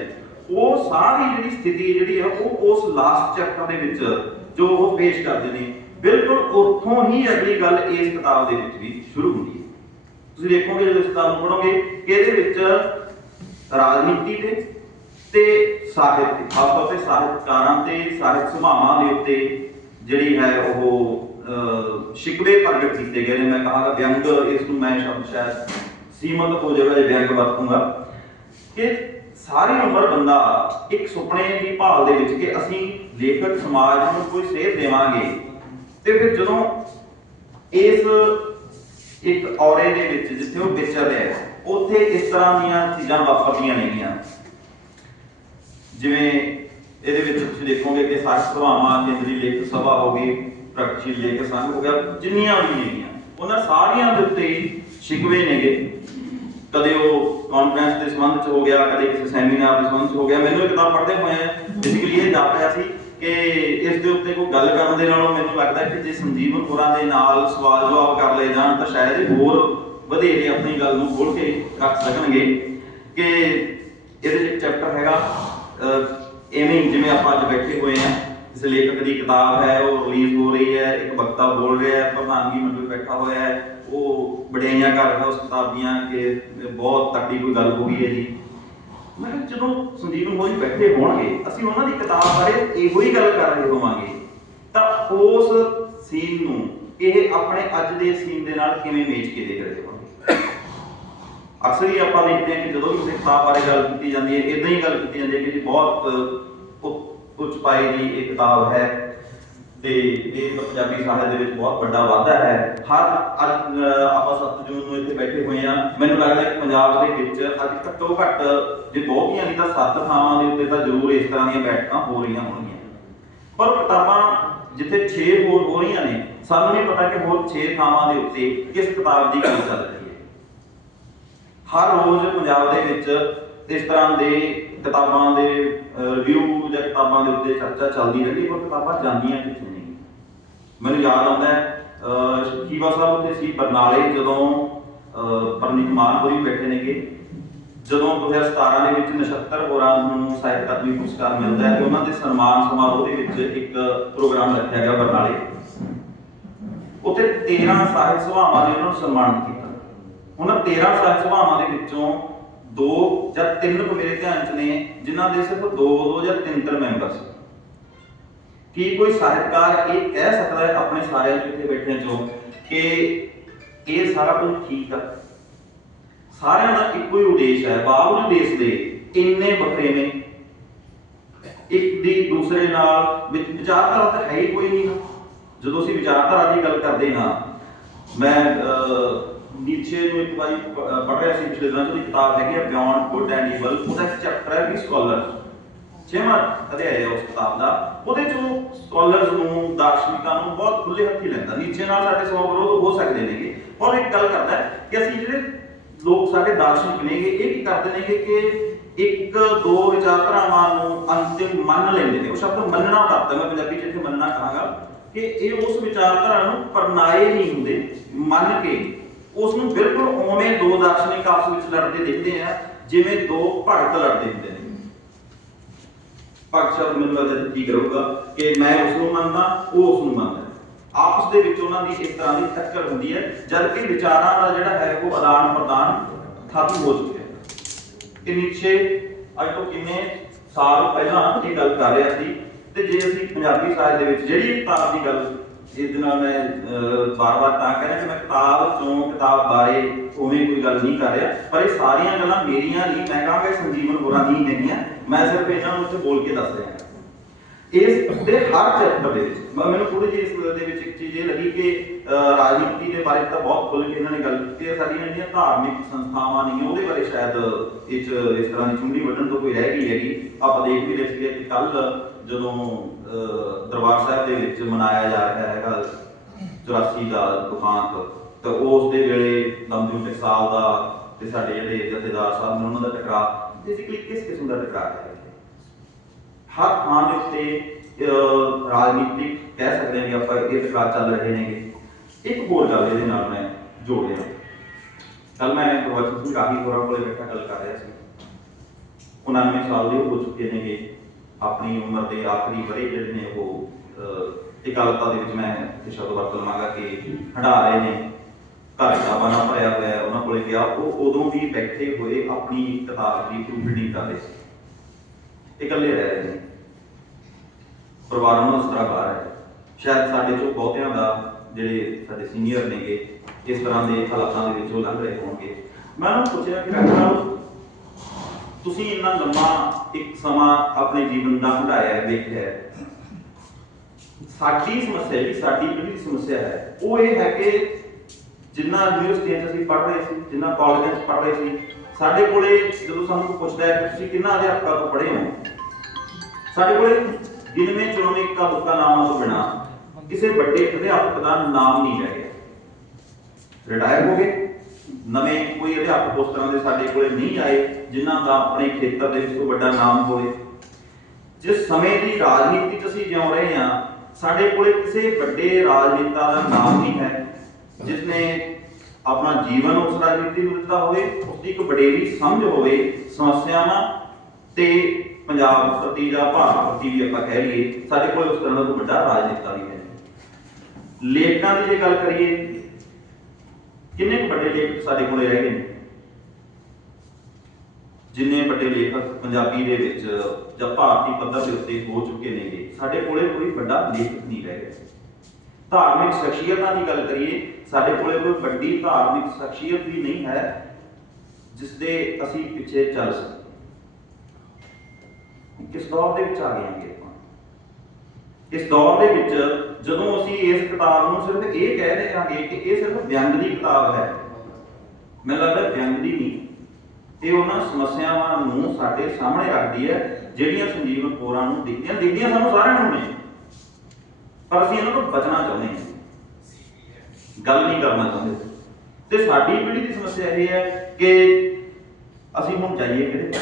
ਉਹ ਸਾਰੀ ਜਿਹੜੀ ਸਥਿਤੀ ਜਿਹੜੀ ਹੈ, ਉਹ ਉਸ ਲਾਸਟ ਚੈਪਟਰ ਦੇ ਵਿੱਚ ਜੋ ਉਹ ਪੇਸ਼ ਕਰਦੇ ਨੇ, ਬਿਲਕੁਲ ਉੱਥੋਂ ਹੀ ਅਗਲੀ ਗੱਲ ਇਸ ਕਿਤਾਬ ਦੇ ਵਿੱਚ ਵੀ ਸ਼ੁਰੂ ਹੁੰਦੀ ਹੈ। ਤੁਸੀਂ ਦੇਖੋਗੇ ਜਦੋਂ ਇਸ ਕਿਤਾਬ ਨੂੰ ਪੜ੍ਹੋਗੇ, ਕਿ ਇਹਦੇ ਵਿੱਚ ਰਾਜਨੀਤੀ ਤੇ ਤੇ ਸਾਹਿਤ ਖਾਸ ਤੌਰ ਤੇ ਸਾਹਿਤਕਾਰਾਂ ਤੇ, ਸਾਹਿਤ ਸੁਭਾਵਾਂ ਦੇ ਉੱਤੇ ਜਿਹੜੀ ਹੈ ਉਹ ਸ਼ਿਕਵੇ ਪ੍ਰਗਟ ਕੀਤੇ ਗਏ ਨੇ। ਮੈਂ ਕਹਾਂਗਾ ਵਿਅੰਗ, ਇਸ ਨੂੰ ਮੈਂ ਸ਼ਬਦ ਸ਼ਾਇਦ ਸੀਮਤ ਹੋ ਜਾਵੇਗਾ ਜੇ ਵਿਅੰਗ ਵਰਤੂੰਗਾ। ਕਿ ਸਾਰੀ ਉਮਰ ਬੰਦਾ ਇੱਕ ਸੁਪਨੇ ਦੀ ਭਾਲ ਦੇ ਵਿੱਚ ਕਿ ਅਸੀਂ ਲੇਖਕ ਸਮਾਜ ਨੂੰ ਕੋਈ ਸੇਧ ਦੇਵਾਂਗੇ ਤੇ ਫਿਰ ਜਦੋਂ ਇਸ ਇੱਕ ਔਰੇ ਦੇ ਵਿੱਚ ਜਿੱਥੇ ਉਹ ਵਿਚਰ ਰਿਹਾ ਉੱਥੇ ਇਸ ਤਰ੍ਹਾਂ ਦੀਆਂ ਚੀਜ਼ਾਂ ਵਾਪਰਦੀਆਂ ਨੇਗੀਆਂ। ਜਿਵੇਂ ਇਹਦੇ ਵਿੱਚ ਤੁਸੀਂ ਦੇਖੋਗੇ ਕਿ ਸਾਹਿਤ ਸਭਾਵਾਂ ਕੇਂਦਰੀ ਲੇਖ ਸਭਾ ਹੋ ਗਈ, ਪ੍ਰਗਤੀਸ਼ੀਲ ਲੇਖਕ ਸੰਘ ਹੋ ਗਿਆ, ਜਿੰਨੀਆਂ ਵੀ ਨੇਗੀਆਂ ਉਹਨਾਂ ਸਾਰੀਆਂ ਦੇ ਉੱਤੇ ਹੀ ਸ਼ਿਕਵੇ ਨੇਗੇ। ਕਦੇ ਉਹ ਕਾਨਫਰੰਸ ਦੇ ਸੰਬੰਧ ਚ ਹੋ ਗਿਆ, ਕਦੇ ਕਿਸੇ ਸੈਮੀਨਾਰ ਦੇ ਸੰਬੰਧ ਚ ਹੋ ਗਿਆ। ਮੈਨੂੰ ਇਹ ਕਿਤਾਬ ਪੜ੍ਹਦੇ ਹੋਏ ਬੇਸਿਕਲੀ ਇਹ ਜਾਪ ਰਿਹਾ ਸੀ ਕਿ ਇਸ ਦੇ ਉੱਤੇ ਕੋਈ ਗੱਲ ਕਰਨ ਦੇ ਨਾਲੋਂ ਮੈਨੂੰ ਲੱਗਦਾ ਕਿ ਜੇ ਸੰਜੀਵਨ ਹੋਰਾਂ ਦੇ ਨਾਲ ਸਵਾਲ ਜਵਾਬ ਕਰ ਲਏ ਜਾਣ, ਤਾਂ ਸ਼ਾਇਦ ਇਹ ਹੋਰ ਵਧੇਰੇ ਆਪਣੀ ਗੱਲ ਨੂੰ ਖੋਲ ਕੇ ਰੱਖ ਸਕਣਗੇ ਕਿ ਇਹਦੇ 'ਚ ਚੈਪਟਰ ਹੈਗਾ ਐਵੇਂ ਜਿਵੇਂ ਆਪਾਂ ਅੱਜ ਬੈਠੇ ਹੋਏ ਆ ਇਸ ਲੇਖਕ ਦੀ ਕਿਤਾਬ ਹੈ, ਉਹ ਰਿਲੀਜ਼ ਹੋ ਰਹੀ ਹੈ, ਇੱਕ ਵਕਤਾ ਬੋਲ ਰਿਹਾ ਹੈ ਪ੍ਰਧਾਨਗੀ ਮੰਡਲ ਬੈਠਾ ਹੋਇਆ ਹੈ, ਉਹ ਬੜਾਈਆਂ ਕਰ ਰਿਹਾ ਉਸ ਕਿਤਾਬ ਦੀਆਂ ਕਿ ਬਹੁਤ ਤਕੜੀ ਕੋਈ ਗੱਲ ਹੋ ਗਈ ਹੈ ਜੀ। ਮੈਂ ਕਿਹਾ ਜਦੋਂ ਸੰਦੀਪ ਹੋਰੀ ਬੈਠੇ ਹੋਣਗੇ, ਅਸੀਂ ਉਹਨਾਂ ਦੀ ਕਿਤਾਬ ਬਾਰੇ ਇਹੋ ਹੀ ਗੱਲ ਕਰ ਰਹੇ ਹੋਵਾਂਗੇ, ਤਾਂ ਉਸ ਸੀਨ ਨੂੰ ਇਹ ਆਪਣੇ ਅੱਜ ਦੇ ਸੀਨ ਦੇ ਨਾਲ ਕਿਵੇਂ ਮੇਚ ਕੇ ਦੇਖ ਰਹੇ ਹੋਣਗੇ? ਅਕਸਰ ਹੀ ਆਪਾਂ ਦੇਖਦੇ ਹਾਂ ਕਿ ਜਦੋਂ ਵੀ ਕਿਸੇ ਕਿਤਾਬ ਬਾਰੇ ਗੱਲ ਕੀਤੀ ਜਾਂਦੀ ਹੈ ਇਦਾਂ ਹੀ ਗੱਲ ਕੀਤੀ ਜਾਂਦੀ ਹੈ ਕਿ ਜੀ ਬਹੁਤ ਉੱਚ ਪਾਏ ਦੀ ਇਹ ਕਿਤਾਬ ਹੈ ਤੇ ਇਹ ਪੰਜਾਬੀ ਸਾਹਿਤ ਦੇ ਵਿੱਚ ਬਹੁਤ ਵੱਡਾ ਵਾਧਾ ਹੈ। ਹਰ ਅੱਜ ਆਪਾਂ 7 ਜੂਨ ਨੂੰ ਇੱਥੇ ਬੈਠੇ ਹੋਏ ਆ ਮੈਨੂੰ ਲੱਗਦਾ ਕਿ ਪੰਜਾਬ ਦੇ ਵਿੱਚ ਅੱਜ ਘੱਟੋ ਘੱਟ ਜੇ ਬਹੁਤੀਆਂ ਨਹੀਂ ਤਾਂ ਸੱਤ ਥਾਵਾਂ ਦੇ ਉੱਤੇ ਤਾਂ ਜ਼ਰੂਰ ਇਸ ਤਰ੍ਹਾਂ ਦੀਆਂ ਬੈਠਕਾਂ ਹੋ ਰਹੀਆਂ ਹੋਣਗੀਆਂ। ਪਰ ਕਿਤਾਬਾਂ ਜਿੱਥੇ 6 ਹੋਰ ਹੋ ਰਹੀਆਂ ਨੇ, ਸਾਨੂੰ ਨਹੀਂ ਪਤਾ ਕਿ ਹੋਰ 6 ਥਾਵਾਂ ਦੇ ਉੱਤੇ ਕਿਸ ਕਿਤਾਬ ਦੀ ਗੱਲ ਚੱਲ ਰਹੀ ਹੈ। ਹਰ ਰੋਜ਼ ਪੰਜਾਬ ਦੇ ਵਿੱਚ ਇਸ ਤਰ੍ਹਾਂ ਦੇ ਕਿਤਾਬਾਂ ਦੇ ਰਿਵਿਊ ਜਾਂ ਕਿਤਾਬਾਂ ਦੇ ਉੱਤੇ ਚਰਚਾ ਚੱਲਦੀ ਰਹਿੰਦੀ ਪਰ ਕਿਤਾਬਾਂ ਜਾਂਦੀਆਂ ਕਿੱਥੇ ਨਹੀਂ ਮੈਨੂੰ ਯਾਦ ਆਉਂਦਾ ਹੈ ਅਹ, ਸਾਹਿਬ ਉੱਤੇ ਸੀ ਬਰਨਾਲੇ ਜਦੋਂ ਅਹ, ਪਰਨੀਤ ਬੈਠੇ ਨੇਗੇ। ਜਦੋਂ 2017 ਦੇ ਵਿੱਚ ਨਛੱਤਰ ਹੋਰਾਂ ਨੂੰ ਸਾਹਿਤ ਅਕਾਦਮੀ ਪੁਰਸਕਾਰ ਮਿਲਦਾ ਹੈ ਤੇ ਉਹਨਾਂ ਦੇ ਸਨਮਾਨ ਸਮਾਰੋਹ ਦੇ ਵਿੱਚ ਇੱਕ ਪ੍ਰੋਗਰਾਮ ਰੱਖਿਆ ਗਿਆ ਬਰਨਾਲੇ। ਉੱਥੇ 13 ਸਾਹਿਤ ਸਭਾਵਾਂ ਨੇ ਉਹਨਾਂ ਨੂੰ ਸਨਮਾਨਿਤ ਕੀਤਾ। ਉਹਨਾਂ 13 ਸਾਹਿਤ ਸਭਾਵਾਂ ਦੇ ਵਿੱਚੋਂ ਦੋ ਜਾਂ ਤਿੰਨ ਕੁ ਮੇਰੇ ਧਿਆਨ ਚ ਨੇ ਜਿਨ੍ਹਾਂ ਦੇ ਸਿਰਫ ਦੋ ਦੋ ਜਾਂ ਤਿੰਨ ਤਿੰਨ ਮੈਂਬਰ ਸੀ। ਕੀ ਕੋਈ ਸਾਹਿਤਕਾਰ ਇਹ ਕਹਿ ਸਕਦਾ ਹੈ ਆਪਣੇ ਸਾਰਿਆਂ ਇੱਥੇ ਬੈਠਿਆਂ ਚੋਂ ਕਿ ਇਹ ਸਾਰਾ ਕੁਝ ਠੀਕ ਆ? ਸਾਰਿਆਂ ਦਾ ਇੱਕੋ ਹੀ ਉਦੇਸ਼ ਹੈ ਬਾਵਜੂਦ ਦੇਸ਼ ਦੇ ਇੰਨੇ ਵੱਖਰੇ ਨੇ। ਇੱਕ ਦੀ ਦੂਸਰੇ ਨਾਲ ਵਿਚ- ਵਿਚਾਰਧਾਰਾ ਤਾਂ ਹੈ ਹੀ ਕੋਈ ਨਹੀਂ। ਜਦੋਂ ਅਸੀਂ ਵਿਚਾਰਧਾਰਾ ਦੀ ਗੱਲ ਕਰਦੇ ਹਾਂ ਮੈਂ ਅਹ, ਨੀਚੇ ਨੂੰ ਇੱਕ ਵਾਰੀ ਪੜ੍ਹ ਰਿਹਾ ਸੀ, ਪਿਛਲੇ ਦਿਨਾਂ ਚ ਉਹਦੀ ਕਿਤਾਬ ਹੈਗੀ ਆ ਬਿਯੋਂਡ ਗੁੱਡ ਐਂਡ ਈਵਲ ਉਹਦਾ ਇੱਕ ਚੈਪਟਰ ਹੈ, ਵੀ ਸਕਾਲਰ ਛੇਵਾਂ ਅਧਿਆਇ ਹੈ ਉਸ ਕਿਤਾਬ ਦਾ। ਉਹਦੇ ਚ ਸਕਾਲਰਸ ਨੂੰ, ਦਾਰਸ਼ਨਿਕਾਂ ਨੂੰ ਬਹੁਤ ਖੁੱਲੇ ਹੱਥੀ ਲੈਂਦਾ। ਨੀਚੇ ਨਾਲ ਸਾਡੇ ਸੌ ਵਿਰੋਧ ਹੋ ਸਕਦੇ ਨੇਗੇ। ਔਰ ਇੱਕ ਗੱਲ ਕਰਦਾ ਕਿ ਅਸੀਂ ਜਿਹੜੇ ਲੋਕ ਸਾਡੇ ਦਾਰਸ਼ਨਿਕ ਨੇਗੇ, ਇਹ ਕੀ ਕਰਦੇ ਨੇਗੇ ਕਿ ਇੱਕ, ਦੋ ਵਿਚਾਰਧਾਰਾਵਾਂ ਨੂੰ ਅੰਤਿਮ ਮੰਨ ਲੈਂਦੇ ਨੇ। ਉਹ ਸ਼ਬਦ ਮੰਨਣਾ ਵਰਤਦਾ ਮੈਂ ਪੰਜਾਬੀ ਚ ਇੱਥੇ ਮੰਨਣਾ ਕਹਾਂਗਾ ਕਿ ਇਹ ਉਸ ਵਿਚਾਰਧਾਰਾ ਨੂੰ ਪਰਨਾਏ ਨਹੀਂ ਹੁੰਦੇ, ਮੰਨ ਕੇ। ਉਸ ਨੂੰ ਬਿਲਕੁਲ ਉਵੇਂ ਦੋ ਦਾਰਸ਼ਨਿਕ ਆਪਸ ਵਿੱਚ ਲੜਦੇ ਦੇਖਦੇ ਆ ਜਿਵੇਂ ਦੋ ਭਗਤ ਲੜਦੇ ਹੁੰਦੇ ਨੇ। ਭਗਤ ਸ਼ਬਦ ਮੈਨੂੰ ਕੀ ਕਰੂਗਾ ਕਿ ਮੈਂ ਉਸ ਨੂੰ ਮੰਨਦਾ, ਉਹ ਉਸ ਨੂੰ ਮੰਨਦਾ ਆਪਸ ਦੇ ਵਿੱਚ ਉਹਨਾਂ ਦੀ ਇਸ ਤਰ੍ਹਾਂ ਦੀ ਟੱਕਰ ਹੁੰਦੀ ਹੈ ਜਦ ਕਿ ਵਿਚਾਰਾਂ ਦਾ ਜਿਹੜਾ ਹੈ ਉਹ ਆਦਾਨ ਪ੍ਰਦਾਨ ਖਤਮ ਹੋ ਚੁੱਕਿਆ ਕਿ ਨੀਚੇ ਅੱਜ ਤੋਂ ਕਿੰਨੇ ਸਾਲ ਪਹਿਲਾਂ ਇਹ ਗੱਲ ਕਰ ਰਿਹਾ ਸੀ, ਤੇ ਜੇ ਅਸੀਂ ਪੰਜਾਬੀ ਸਾਹਿਤ ਦੇ ਵਿੱਚ ਜਿਹੜੀ ਕਿਤਾਬ ਦੀ ਗੱਲ ਇਸ ਨਾਲ ਮੈਂ ਬਾਰ-ਬਾਰ ਤਾਂ ਕਹਿ ਰਿਹਾ ਕਿ ਮੈਂ ਕਿਤਾਬ ਤੋਂ ਕਿਤਾਬ ਬਾਰੇ ਉਵੇਂ ਕੋਈ ਗੱਲ ਨਹੀਂ ਕਰ ਰਿਹਾ। ਪਰ ਇਹ ਸਾਰੀਆਂ ਗੱਲਾਂ ਮੇਰੀਆਂ ਨਹੀਂ ਮੈਂ ਕਹਾਂਗਾ ਸੰਜੀਵਨ ਹੋਰਾਂ ਦੀ ਨਹੀਂ ਹੈ ਮੈਂ ਸਿਰਫ ਇਹਨਾਂ ਨੂੰ ਇੱਥੇ ਬੋਲ ਕੇ ਦੱਸ ਰਿਹਾ। ਇਸ ਦੇ ਹਰ ਚੈਪਟਰ ਦੇ ਵਿੱਚ ਮੈਨੂੰ ਥੋੜੀ ਜਿਹੀ ਇਸ ਦੇ ਵਿੱਚ ਇੱਕ ਚੀਜ਼ ਇਹ ਲੱਗੀ ਕਿ ਅਹ, ਰਾਜਨੀਤੀ ਦੇ ਬਾਰੇ ਤਾਂ ਬਹੁਤ ਖੁੱਲ੍ਹ ਕੇ ਇਹਨਾਂ ਨੇ ਗੱਲ ਕੀਤੀ ਹੈ। ਸਾਡੀਆਂ ਜਿਹੜੀਆਂ ਧਾਰਮਿਕ ਸੰਸਥਾਵਾਂ ਨੇ ਉਹਦੇ ਬਾਰੇ ਸ਼ਾਇਦ ਇਹ ਇਸ ਤਰ੍ਹਾਂ ਦੀ ਚੁੰਡੀ ਵੱਢਣ ਤੋਂ ਕੋਈ ਰਹਿ ਗਈ ਹੈਗੀ। ਆਪਾਂ ਦੇਖ ਵੀ ਰਹੇ ਸੀਗੇ ਕਿ ਕੱਲ ਜਦੋਂ ਦਰਬਾਰ ਸਾਹਿਬ ਦੇ ਵਿੱਚ ਮਨਾਇਆ ਜਾ ਰਿਹਾ ਹੈਗਾ 84 ਦਾ ਦੁਖਾਂਤ ਤਾਂ। ਉਸ ਦੇ ਵੇਲੇ ਲੰਬੀ ਟਕਸਾਲ ਦਾ ਤੇ ਸਾਡੇ ਜਿਹੜੇ ਜਥੇਦਾਰ ਸਾਹਿਬ ਨੇ ਉਹਨਾਂ ਦਾ ਟਕਰਾਅ ਬੇਸਿਕਲੀ ਕਿਸ ਕਿਸਮ ਦਾ ਟਕਰਾਅ ਹੈ? ਹਰ ਥਾਂ ਦੇ ਉੱਤੇ ਰਾਜਨੀਤਿਕ ਕਹਿ ਸਕਦੇ ਹਾਂ ਕਿ ਆਪਾਂ ਇਹ ਟਕਰਾਅ ਚੱਲ ਰਹੇ ਨੇ ਇੱਕ ਹੋਰ ਗੱਲ ਇਹਦੇ ਨਾਲ ਮੈਂ ਜੋੜ ਰਿਹਾ ਕੱਲ ਮੈਂ ਗੁਰਬਚਨ ਸਿੰਘ ਕਾਹੀ ਹੋਰਾਂ ਕੋਲੇ ਬੈਠਾ ਗੱਲ ਕਰ ਰਿਹਾ ਸੀ। 99 ਸਾਲ ਦੇ ਹੋ ਚੁੱਕੇ ਨੇਗੇ। ਆਪਣੀ ਉਮਰ ਦੇ ਆਖਰੀ ਵਰੇ ਜਿਹੜੇ ਨੇ ਉਹ ਇਕਾਲਤਾ ਦੇ ਵਿੱਚ ਮੈਂ ਇਹ ਸ਼ਬਦ ਵਰਤ ਲਵਾਂਗਾ ਕਿ ਹੰਡਾ ਨੇ। ਘਰ ਕਿਤਾਬਾਂ ਨਾਲ ਭਰਿਆ ਹੋਇਆ ਉਹਨਾਂ ਕੋਲੇ ਗਿਆ। ਉਹ ਉਦੋਂ ਵੀ ਬੈਠੇ ਹੋਏ ਆਪਣੀ ਕਿਤਾਬ ਦੀ ਪ੍ਰੂਫ ਰੀਡਿੰਗ ਕਰ ਰਹੇ ਸੀ। ਇਕੱਲੇ ਰਹਿ ਰਹੇ ਨੇ। ਪਰਿਵਾਰ ਉਹਨਾਂ ਦਾ ਸਤਰਾ ਬਾਹਰ ਹੈ। ਸ਼ਾਇਦ ਸਾਡੇ ਚੋਂ ਬਹੁਤਿਆਂ ਦਾ ਜਿਹੜੇ ਸਾਡੇ ਸੀਨੀਅਰ ਨੇਗੇ, ਇਸ ਤਰ੍ਹਾਂ ਦੇ ਹਾਲਾਤਾਂ ਦੇ ਵਿੱਚ ਉਹ ਲੰਘ ਰਹੇ ਹੋਣਗੇ। ਮੈਂ ਉਹਨੂੰ ਪੁੱਛਿਆ ਕਿ ਡਾਕਟਰ ਸਾਹਿਬ ਤੁਸੀਂ ਇੰਨਾ ਲੰਮਾ ਇੱਕ ਸਮਾਂ ਆਪਣੇ ਜੀਵਨ ਦਾ ਹੰਢਾਇਆ ਹੈ ਵੇਖਿਆ ਹੈ। ਸਾਡੀ ਸਮੱਸਿਆ ਜਿਹੜੀ ਸਾਡੀ ਜਿਹੜੀ ਸਮੱਸਿਆ ਹੈ, ਉਹ ਇਹ ਹੈ ਕਿ ਜਿੰਨਾ ਯੂਨੀਵਰਸਿਟੀਆਂ 'ਚ ਅਸੀਂ ਪੜ੍ਹ ਰਹੇ ਸੀ, ਜਿੰਨਾ ਕਾਲਜਾਂ 'ਚ ਪੜ੍ਹ ਰਹੇ ਸੀ, ਸਾਡੇ ਕੋਲੇ ਜਦੋਂ ਸਾਨੂੰ ਪੁੱਛਦਾ ਹੈ ਕਿ ਤੁਸੀਂ ਕਿੰਨਾ ਅਧਿਆਪਕਾਂ ਤੋਂ ਪੜ੍ਹੇ ਹੋ? ਸਾਡੇ ਕੋਲੇ ਗਿਣਵੇਂ, ਚੁਣਵੇਂ ਇੱਕਾ ਦੁੱਕਾ ਨਾਮਾਂ ਤੋਂ ਬਿਨਾ ਕਿਸੇ ਵੱਡੇ ਅਧਿਆਪਕ ਦਾ ਨਾਮ ਨਹੀਂ ਰਹਿ ਗਿਆ। ਰਿਟਾਇਰ ਹੋ ਗਏ। ਨਵੇਂ ਕੋਈ ਅਧਿਆਪਕ ਉਸ ਤਰ੍ਹਾਂ ਦੇ ਸਾਡੇ ਕੋਲੇ ਨਹੀਂ ਆਏ, ਜਿਨ੍ਹਾਂ ਦਾ ਆਪਣੇ ਖੇਤਰ ਦੇ ਵਿੱਚ ਕੋਈ ਵੱਡਾ ਨਾਮ ਹੋਵੇ। ਜਿਸ ਸਮੇਂ ਦੀ ਰਾਜਨੀਤੀ 'ਚ ਅਸੀਂ ਜਿਉ ਰਹੇ ਹਾਂ, ਸਾਡੇ ਕੋਲੇ ਕਿਸੇ ਵੱਡੇ ਰਾਜਨੇਤਾ ਦਾ ਨਾਮ ਨਹੀਂ ਹੈ ਜਿਸ ਨੇ ਆਪਣਾ ਜੀਵਨ ਉਸ ਰਾਜਨੀਤੀ ਨੂੰ ਦਿੱਤਾ ਹੋਵੇ ਉਸ ਦੀ ਇੱਕ ਵਡੇਰੀ ਸਮਝ ਹੋਵੇ, ਸਮੱਸਿਆਵਾਂ ਤੇ ਪੰਜਾਬ ਪ੍ਰਤੀ ਜਾਂ ਭਾਰਤ ਪ੍ਰਤੀ ਵੀ ਆਪਾਂ ਕਹਿ ਲਈਏ, ਸਾਡੇ ਕੋਲ ਉਸ ਤਰ੍ਹਾਂ ਦਾ ਕੋਈ ਵੱਡਾ ਰਾਜਨੇਤਾ ਵੀ ਹੈ। ਲੇਖਕਾਂ ਦੀ ਜੇ ਗੱਲ ਕਰੀਏ ਕਿੰਨੇ ਕੁ ਵੱਡੇ ਲੇਖਕ ਸਾਡੇ ਕੋਲੇ ਰਹਿ ਗਏ ਨੇ, ਜਿੰਨੇ ਵੱਡੇ ਲੇਖਕ ਪੰਜਾਬੀ ਦੇ ਵਿੱਚ ਜਾਂ ਭਾਰਤੀ ਪੱਧਰ ਦੇ ਉੱਤੇ ਹੋ ਚੁੱਕੇ ਨੇਗੇ, ਸਾਡੇ ਕੋਲੇ ਕੋਈ ਵੱਡਾ ਲੇਖਕ ਨਹੀਂ ਰਹਿ ਗਿਆ। ਧਾਰਮਿਕ ਸ਼ਖਸੀਅਤਾਂ ਦੀ ਗੱਲ ਕਰੀਏ, ਸਾਡੇ ਕੋਲੇ ਕੋਈ ਵੱਡੀ ਧਾਰਮਿਕ ਸ਼ਖਸੀਅਤ ਵੀ ਨਹੀਂ ਹੈ ਜਿਸ ਦੇ ਅਸੀਂ ਪਿੱਛੇ ਚੱਲ ਸਕੀਏ। ਕਿਸ ਦੌਰ ਦੇ ਵਿੱਚ ਆ ਗਏ ਹਾਂਗੇ? ਇਸ ਦੌਰ ਦੇ ਵਿੱਚ ਜਦੋਂ ਅਸੀਂ ਇਸ ਕਿਤਾਬ ਨੂੰ ਸਿਰਫ ਇਹ ਕਹਿ ਰਹੇ ਹਾਂਗੇ ਕਿ ਇਹ ਸਿਰਫ ਵਿਅੰਗ ਦੀ ਕਿਤਾਬ ਹੈ। ਮੈਨੂੰ ਲੱਗਦਾ ਵਿਅੰਗ ਦੀ ਨਹੀਂ। ਇਹ ਉਹਨਾਂ ਸਮੱਸਿਆਵਾਂ ਨੂੰ ਸਾਡੇ ਸਾਹਮਣੇ ਰੱਖਦੀ ਹੈ, ਜਿਹੜੀਆਂ ਸੰਜੀਵਨ ਕੋਰਾਂ ਨੂੰ ਦਿਖਦੀਆਂ ਦਿਖਦੀਆਂ ਸਾਨੂੰ ਸਾਰਿਆਂ ਨੂੰ ਨੇ। ਪਰ ਅਸੀਂ ਇਹਨਾਂ ਤੋਂ ਬਚਣਾ ਚਾਹੁੰਦੇ ਹਾਂ। ਗੱਲ ਨਹੀਂ ਕਰਨਾ ਚਾਹੁੰਦੇ। ਤੇ ਸਾਡੀ ਪੀੜ੍ਹੀ ਦੀ ਸਮੱਸਿਆ ਇਹ ਹੈ ਕਿ ਅਸੀਂ ਹੁਣ ਜਾਈਏ ਕਿਹਦੇ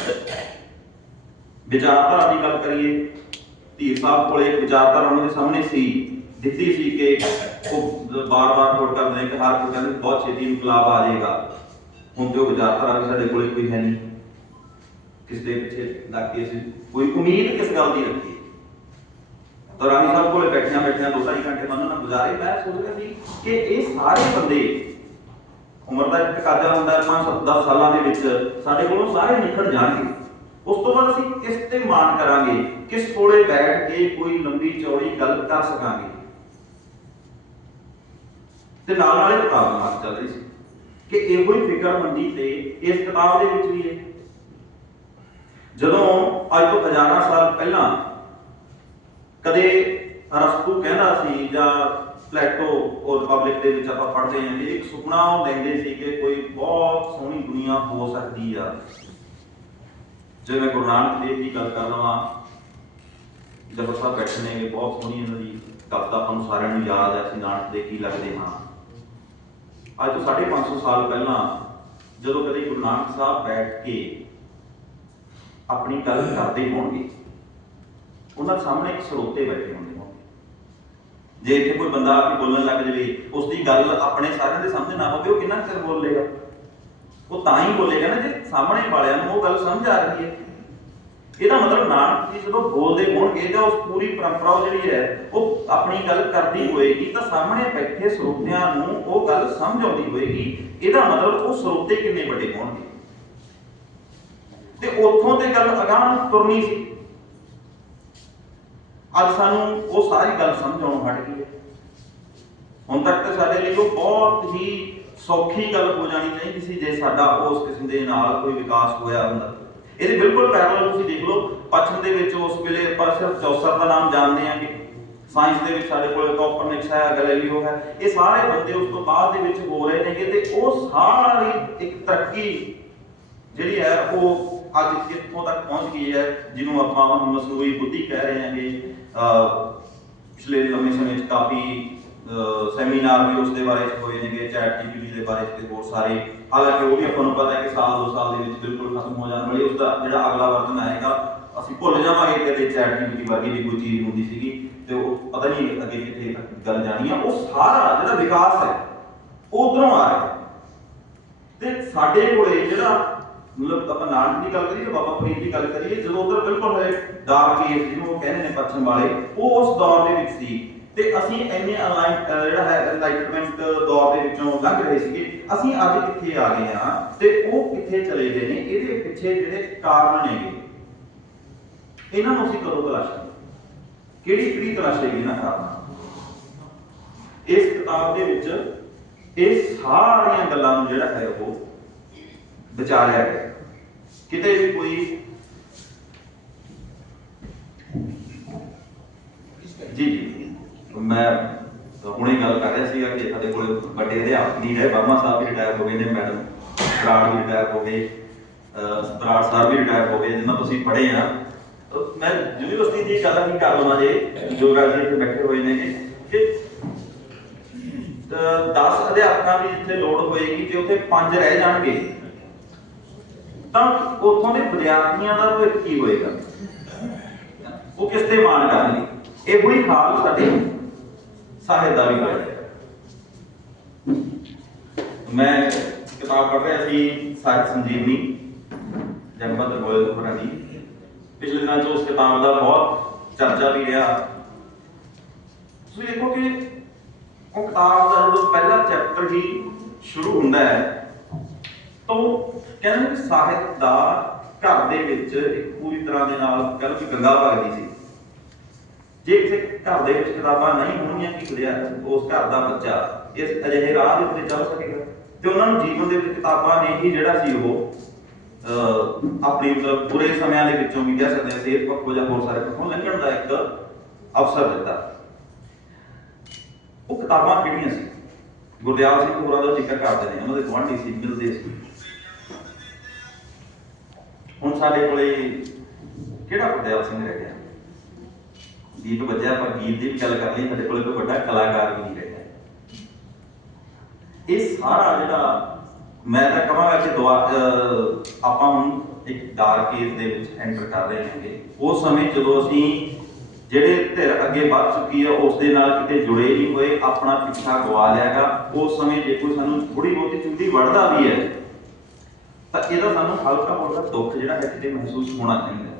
ਵਿਚਾਰਧਾਰਾ ਦੀ ਗੱਲ ਕਰੀਏ। ਧੀਰ ਸਾਹਿਬ ਕੋਲੇ ਇੱਕ ਉਹਨਾਂ ਦੇ ਸਾਹਮਣੇ ਸੀ, ਦਿੱਤੀ ਸੀ ਕਿ ਉਹ ਬਾਰ-ਬਾਰ ਕੋਟ ਕਰਦੇ ਨੇ ਕਿ ਹਰ ਕੋਈ ਕਹਿੰਦੇ ਬਹੁਤ ਛੇਤੀ ਇਨਕਲਾਬ ਆ ਜਾਏਗਾ। ਹੁਣ ਤੇ ਉਹ ਵਿਚਾਰਧਾਰਾ ਵੀ ਸਾਡੇ ਕੋਲੇ ਕੋਈ ਹੈ ਨਹੀਂ। ਕਿਸ ਦੇ ਪਿੱਛੇ ਲੱਗ ਕੇ ਅਸੀਂ ਕੋਈ ਉਮੀਦ ਕਿਸ ਗੱਲ ਦੀ ਰੱਖੀ? ਤਾਂ ਰਾਣੀ ਸਾਹਿਬ ਕੋਲੇ ਬੈਠਿਆਂ ਬੈਠਿਆਂ ਦੋ ਢਾਈ ਘੰਟੇ ਮੈਂ ਨਾਲ ਗੁਜ਼ਾਰੇ, ਮੈਂ ਸੋਚ ਰਿਹਾ ਸੀ ਕਿ ਇਹ ਸਾਰੇ ਬੰਦੇ ਉਮਰ ਦਾ ਇੱਕ ਤਕਾਜ਼ਾ ਹੁੰਦਾ ਹੈ 5 10 ਸਾਲਾਂ ਦੇ ਵਿੱਚ ਸਾਡੇ ਕੋਲੋਂ ਸਾਰੇ ਨਿਕਲ ਜਾਣਗੇ। ਉਸ ਤੋਂ ਬਾਅਦ ਅਸੀਂ ਕਿਸ ਤੇ ਮਾਣ ਕਰਾਂਗੇ? ਕਿਸ ਕੋਲੇ ਬੈਠ ਕੇ ਕੋਈ ਲੰਬੀ ਚੌੜੀ ਗੱਲ ਕਰ ਸਕਾਂਗੇ? ਤੇ ਨਾਲ ਨਾਲ ਇਹ ਕਿਤਾਬ ਦਾ ਚੱਲ ਰਹੀ ਸੀ ਕਿ ਇਹੋ ਹੀ ਫਿਕਰਮੰਦੀ ਤੇ ਇਸ ਕਿਤਾਬ ਦੇ ਵਿੱਚ ਵੀ ਹੈ। ਜਦੋਂ ਅੱਜ ਤੋਂ ਹਜ਼ਾਰਾਂ ਸਾਲ ਪਹਿਲਾਂ ਕਦੇ ਅਰਸਤੂ ਕਹਿੰਦਾ ਸੀ ਜਾਂ ਪਲੇਟੋ ਉਹ ਰਿਪਬਲਿਕ ਦੇ ਵਿੱਚ ਆਪਾਂ ਪੜ੍ਹਦੇ ਹਾਂ ਇੱਕ ਸੁਪਨਾ ਉਹ ਲੈਂਦੇ ਸੀ ਕਿ ਕੋਈ ਬਹੁਤ ਸੋਹਣੀ ਦੁਨੀਆ ਹੋ ਸਕਦੀ ਆ। ਜੇ ਮੈਂ ਗੁਰੂ ਨਾਨਕ ਦੇਵ ਦੀ ਗੱਲ ਕਰ ਲਵਾਂ ਜਦੋਂ ਸਾਹਿਬ ਬੈਠੇ ਨੇ ਬਹੁਤ ਸੋਹਣੀ ਇਹਨਾਂ ਦੀ ਕਵਿਤਾ ਆਪਾਂ ਨੂੰ ਸਾਰਿਆਂ ਨੂੰ ਯਾਦ ਹੈ, ਅਸੀਂ ਨਾਨਕ ਦੇ ਕੀ ਲੱਗਦੇ ਹਾਂ। ਅੱਜ ਤੋਂ 550 ਸਾਲ ਪਹਿਲਾਂ ਜਦੋਂ ਕਦੇ ਗੁਰੂ ਨਾਨਕ ਸਾਹਿਬ ਬੈਠ ਕੇ ਆਪਣੀ ਗੱਲ ਕਰਦੇ ਹੋਣਗੇ, ਉਹਨਾਂ ਸਾਹਮਣੇ ਇੱਕ ਸਰੋਤੇ ਬੈਠੇ ਹੁੰਦੇ ਹੋਣਗੇ। ਜੇ ਇੱਥੇ ਕੋਈ ਬੰਦਾ ਆ ਕੇ ਬੋਲਣ ਲੱਗ ਜਾਵੇ ਉਸ ਦੀ ਗੱਲ ਆਪਣੇ ਸਾਰਿਆਂ ਦੇ ਸਾਹਮਣੇ ਨਾ ਹੋਵੇ, ਉਹ ਕਿੰਨਾ ਕੁ ਚਿਰ ਬੋਲੇਗਾ ਉਹ ਤਾਂ ਹੀ ਬੋਲੇਗਾ ਨਾ ਜੇ ਸਾਹਮਣੇ ਵਾਲਿਆਂ ਨੂੰ ਉਹ ਗੱਲ ਸਮਝ ਆ ਰਹੀ ਹੈ। ਇਹਦਾ ਮਤਲਬ ਨਾਨਕ ਜੀ ਜਦੋਂ ਬੋਲਦੇ ਹੋਣਗੇ ਤਾਂ ਉਸ ਪੂਰੀ ਪਰੰਪਰਾ ਉਹ ਜਿਹੜੀ ਹੈ, ਉਹ ਆਪਣੀ ਗੱਲ ਕਰਦੀ ਹੋਏਗੀ ਤਾਂ ਸਾਹਮਣੇ ਬੈਠੇ ਸਰੋਤਿਆਂ ਨੂੰ ਉਹ ਗੱਲ ਸਮਝ ਆਉਂਦੀ ਹੋਏਗੀ। ਇਹਦਾ ਮਤਲਬ ਉਹ ਸਰੋਤੇ ਕਿੰਨੇ ਵੱਡੇ ਹੋਣਗੇ? ਤੇ ਉੱਥੋਂ ਤੇ ਗੱਲ ਅਗਾਂਹ ਤੁਰਨੀ ਸੀ। ਅੱਜ ਸਾਨੂੰ ਉਹ ਸਾਰੀ ਗੱਲ ਸਮਝ ਆਉਣ ਹਟ ਗਈ ਹੈ। ਹੁਣ ਤੱਕ ਤਾਂ ਸਾਡੇ ਲਈ ਉਹ ਬਹੁਤ ਹੀ ਸੌਖੀ ਗੱਲ ਹੋ ਜਾਣੀ ਚਾਹੀਦੀ ਸੀ ਜੇ ਸਾਡਾ ਉਸ ਕਿਸਮ ਦੇ ਨਾਲ ਕੋਈ ਵਿਕਾਸ ਹੋਇਆ ਹੁੰਦਾ। ਇਹਦੇ ਬਿਲਕੁਲ ਪੈਰਲਲ ਤੁਸੀਂ ਦੇਖ ਲਓ, ਪੱਛਮ ਦੇ ਵਿੱਚ ਉਸ ਵੇਲੇ ਆਪਾਂ ਸਿਰਫ ਚੌਸਰ ਦਾ ਨਾਮ ਜਾਣਦੇ ਹਾਂ ਸਾਇੰਸ ਦੇ ਵਿੱਚ ਸਾਡੇ ਕੋਲ ਕੋਪਰਨਿਕਸ ਹੈ ਗੈਲੀਲੀਓ ਹੈ, ਇਹ ਸਾਰੇ ਬੰਦੇ ਉਸ ਤੋਂ ਬਾਅਦ ਦੇ ਵਿੱਚ ਹੋ ਰਹੇ ਨੇਗੇ ਤੇ ਉਹ ਸਾਰੀ ਇੱਕ ਤਰੱਕੀ ਜਿਹੜੀ ਹੈ ਉਹ ਅੱਜ ਕਿੱਥੋਂ ਤੱਕ ਪਹੁੰਚ ਗਈ ਹੈ, ਜਿਹਨੂੰ ਆਪਾਂ ਮਸਨੂਈ ਬੁੱਧੀ ਕਹਿ ਰਹੇ ਹਾਂਗੇ। ਪਿਛਲੇ ਲੰਮੇ ਸਮੇਂ 'ਚ ਕਾਫੀ ਸੈਮੀਨਾਰ ਵੀ ਉਸ ਦੇ ਬਾਰੇ 'ਚ ਹੋਏ ਨੇਗੇ ਚੈਟ ਜੀਪੀਟੀ ਦੇ ਬਾਰੇ ਤੇ ਹੋਰ ਸਾਰੇ। ਹਾਲਾਂਕਿ ਉਹ ਵੀ ਆਪਾਂ ਨੂੰ ਪਤਾ ਹੈ ਕਿ ਸਾਲ, ਦੋ ਸਾਲ ਦੇ ਵਿੱਚ ਬਿਲਕੁਲ ਖਤਮ ਹੋ ਜਾਣ ਵਾਲੀ ਉਸ ਦਾ ਜਿਹੜਾ ਅਗਲਾ ਵਰਜਨ ਆਏਗਾ, ਅਸੀਂ ਭੁੱਲ ਜਾਵਾਂਗੇ ਕਿ ਤੇ ਚੈਟ ਜੀਪੀਟੀ ਵਰਗੀ ਵੀ ਕੋਈ ਚੀਜ਼ ਹੁੰਦੀ ਸੀਗੀ, ਤੇ ਉਹ ਪਤਾ ਨਹੀਂ ਅੱਗੇ ਕਿੱਥੇ ਤੱਕ ਗੱਲ ਜਾਣੀ ਆ। ਉਹ ਸਾਰਾ ਜਿਹੜਾ ਵਿਕਾਸ ਹੈ, ਉਹ ਉਧਰੋਂ ਆ ਰਿਹਾ। ਤੇ ਸਾਡੇ ਕੋਲੇ ਜਿਹੜਾ, ਮਤਲਬ ਆਪਾਂ ਨਾਨਕ ਦੀ ਗੱਲ ਕਰੀਏ ਬਾਬਾ ਫਰੀਦ ਦੀ ਗੱਲ ਕਰੀਏ, ਜਦੋਂ ਉਧਰ ਬਿਲਕੁਲ ਹੈ ਡਾਰਕ ਏਜ ਜਿਹਨੂੰ ਉਹ ਕਹਿੰਦੇ ਨੇ ਪੱਛਮ ਵਾਲੇ, ਉਹ ਉਸ ਦੌਰ ਦੇ ਵਿੱਚ ਸੀ। ਤੇ ਅਸੀਂ ਇੰਨੇ ਜਿਹੜਾ ਹੈ ਐਨਲਾਈਟਮੈਂਟ ਦੌਰ ਦੇ ਵਿੱਚੋਂ ਲੰਘ ਰਹੇ ਸੀਗੇ, ਅਸੀਂ ਅੱਜ ਕਿੱਥੇ ਆ ਗਏ ਆ ਤੇ ਉਹ ਕਿੱਥੇ ਚਲੇ ਗਏ ਨੇ, ਇਹਦੇ ਪਿੱਛੇ ਜਿਹੜੇ ਕਾਰਨ ਨੇਗੇ। ਇਹਨਾਂ ਨੂੰ ਅਸੀਂ ਕਦੋਂ ਤਲਾਸ਼ਾਂਗੇ ਕਿਹੜੀ ਕਿਹੜੀ ਤਲਾਸ਼ੇਗੀ ਇਹਨਾਂ ਕਾਰਨਾਂ ਇਸ ਕਿਤਾਬ ਦੇ ਵਿੱਚ ਇਹ ਸਾਰੀਆਂ ਗੱਲਾਂ ਨੂੰ ਜਿਹੜਾ ਹੈ ਉਹ ਵਿਚਾਰਿਆ ਗਿਆ। ਕਿਤੇ ਵੀ ਕੋਈ ਜੀ ਜੀ। ਮੈਂ ਹੁਣੇ ਗੱਲ ਕਰ ਰਿਹਾ ਸੀਗਾ ਕਿ ਸਾਡੇ ਕੋਲ ਵੱਡੇ ਅਧਿਆਪਕ ਨਹੀਂ ਰਹੇ ਵਰਮਾ ਸਾਹਿਬ ਵੀ ਰਿਟਾਇਰ ਹੋ ਗਏ ਨੇ, ਮੈਡਮ ਬਰਾੜ ਵੀ ਰਿਟਾਇਰ ਹੋ ਗਏ ਬਰਾੜ ਸਾਹਿਬ ਵੀ ਰਿਟਾਇਰ ਹੋ ਗਏ ਜਿਨ੍ਹਾਂ ਤੁਸੀਂ ਪੜ੍ਹੇ ਆ। ਮੈਂ ਯੂਨੀਵਰਸਿਟੀ ਦੀ ਗੱਲ ਨਹੀਂ ਕਰ ਲਵਾਂ ਜੇ, ਜੋ ਰਾਜੀ ਇੱਥੇ ਬੈਠੇ ਹੋਏ ਨੇ, ਕਿ 10 ਅਧਿਆਪਕਾਂ ਦੀ ਜਿੱਥੇ ਲੋੜ ਹੋਏਗੀ ਤੇ ਉੱਥੇ 5 ਰਹਿ ਜਾਣਗੇ, ਤਾਂ ਉੱਥੋਂ ਦੇ ਵਿਦਿਆਰਥੀਆਂ ਦਾ ਭਵਿੱਖ ਕੀ ਹੋਏਗਾ? ਉਹ ਕਿਸ ਤੇ ਮਾਣ ਕਰਨਗੇ? ਇਹ ਹੀ ਹਾਲ ਸਾਡੇ ਸਾਹਿਤ ਦਾ ਵੀ ਹੋਇਆ। ਮੈਂ ਕਿਤਾਬ ਪੜ੍ਹ ਰਿਹਾ ਸੀ ਸਾਹਿਤ ਸੰਜੀਵਨੀ ਜਗਮਤ ਗੋਇਲ ਹੋਰਾਂ ਦੀ ਪਿਛਲੇ ਦਿਨਾਂ 'ਚ ਉਸ ਕਿਤਾਬ ਦਾ ਬਹੁਤ ਚਰਚਾ ਵੀ ਰਿਹਾ। ਤੁਸੀਂ ਦੇਖੋ ਕਿ ਉਹ ਕਿਤਾਬ ਦਾ ਜਦੋਂ ਪਹਿਲਾ ਚੈਪਟਰ ਹੀ ਸ਼ੁਰੂ ਹੁੰਦਾ ਹੈ, ਤਾਂ ਕਹਿੰਦੇ ਸਾਹਿਤ ਦਾ ਘਰ ਦੇ ਵਿੱਚ ਇੱਕ ਪੂਰੀ ਤਰ੍ਹਾਂ ਦੇ ਨਾਲ ਕਹਿੰਦੇ ਕਿ ਗੰਗਾ ਵਗਦੀ ਸੀ। ਜੇ ਕਿਸੇ ਘਰ ਦੇ ਵਿੱਚ ਕਿਤਾਬਾਂ ਨਹੀਂ ਹੋਣਗੀਆਂ ਕਿ ਵਿਦਿਆ ਉਸ ਘਰ ਦਾ ਬੱਚਾ ਇਸ ਅਜਿਹੇ ਰਾਹ ਦੇ ਉੱਤੇ ਚੱਲ ਸਕੇਗਾ। ਤੇ ਉਹਨਾਂ ਨੂੰ ਜੀਵਨ ਦੇ ਵਿੱਚ ਕਿਤਾਬਾਂ ਨੇ ਹੀ ਜਿਹੜਾ ਸੀ ਉਹ ਆਪਣੀ, ਮਤਲਬ ਬੁਰੇ ਸਮਿਆਂ ਦੇ ਵਿੱਚੋਂ ਵੀ ਕਹਿ ਸਕਦੇ ਹਾਂ, ਸਿਹਤ ਪੱਖੋਂ ਜਾਂ ਹੋਰ ਸਾਰੇ ਪੱਖੋਂ ਲੰਘਣ ਦਾ ਇੱਕ ਅਵਸਰ ਦਿੱਤਾ। ਉਹ ਕਿਤਾਬਾਂ ਕਿਹੜੀਆਂ ਸੀ? ਗੁਰਦਿਆਲ ਸਿੰਘ ਹੋਰਾਂ ਦਾ ਜ਼ਿਕਰ ਕਰਦੇ ਨੇ, ਉਹਨਾਂ ਦੇ ਗੁਆਂਢੀ ਸੀ, ਮਿਲਦੇ ਸੀ। ਹੁਣ ਸਾਡੇ ਕੋਲੇ ਕਿਹੜਾ ਗੁਰਦਿਆਲ ਸਿੰਘ ਰਹਿ ਗਿਆ? ਦੀਪ ਵੱਜਿਆ ਪਰ ਗੀਤ ਦੀ ਵੀ ਗੱਲ ਕਰ ਲਈ, ਸਾਡੇ ਕੋਲ ਕੋਈ ਵੱਡਾ ਕਲਾਕਾਰ ਵੀ ਨਹੀਂ ਰਹਿ ਇਹ ਸਾਰਾ ਜਿਹੜਾ ਮੈਂ ਤਾਂ ਕਹਾਂਗਾ ਕਿ ਦੁਆ ਆਪਾਂ ਹੁਣ ਇੱਕ ਡਾਰਕ ਏਜ ਦੇ ਵਿੱਚ ਐਂਟਰ ਕਰ ਰਹੇ ਹਾਂਗੇ। ਉਸ ਸਮੇਂ ਜਦੋਂ ਅਸੀਂ ਜਿਹੜੇ ਧਿਰ ਅੱਗੇ ਵੱਧ ਚੁੱਕੀ ਹੈ ਉਸ ਦੇ ਨਾਲ ਕਿਤੇ ਜੁੜੇ ਨਹੀਂ ਹੋਏ, ਆਪਣਾ ਪਿੱਛਾ ਗਵਾ ਲਿਆਗਾ ਉਸ ਸਮੇਂ ਜੇ ਕੋਈ ਸਾਨੂੰ ਥੋੜੀ ਬਹੁਤੀ ਚੁੰਦੀ ਵੜਦਾ ਵੀ ਹੈ, ਤਾਂ ਇਹਦਾ ਸਾਨੂੰ ਹਲਕਾ ਫੁਲਕਾ ਦੁੱਖ ਜਿਹੜਾ ਹੈ ਕਿਤੇ ਮਹਿਸੂਸ ਹੋਣਾ ਚਾਹੀਦਾ।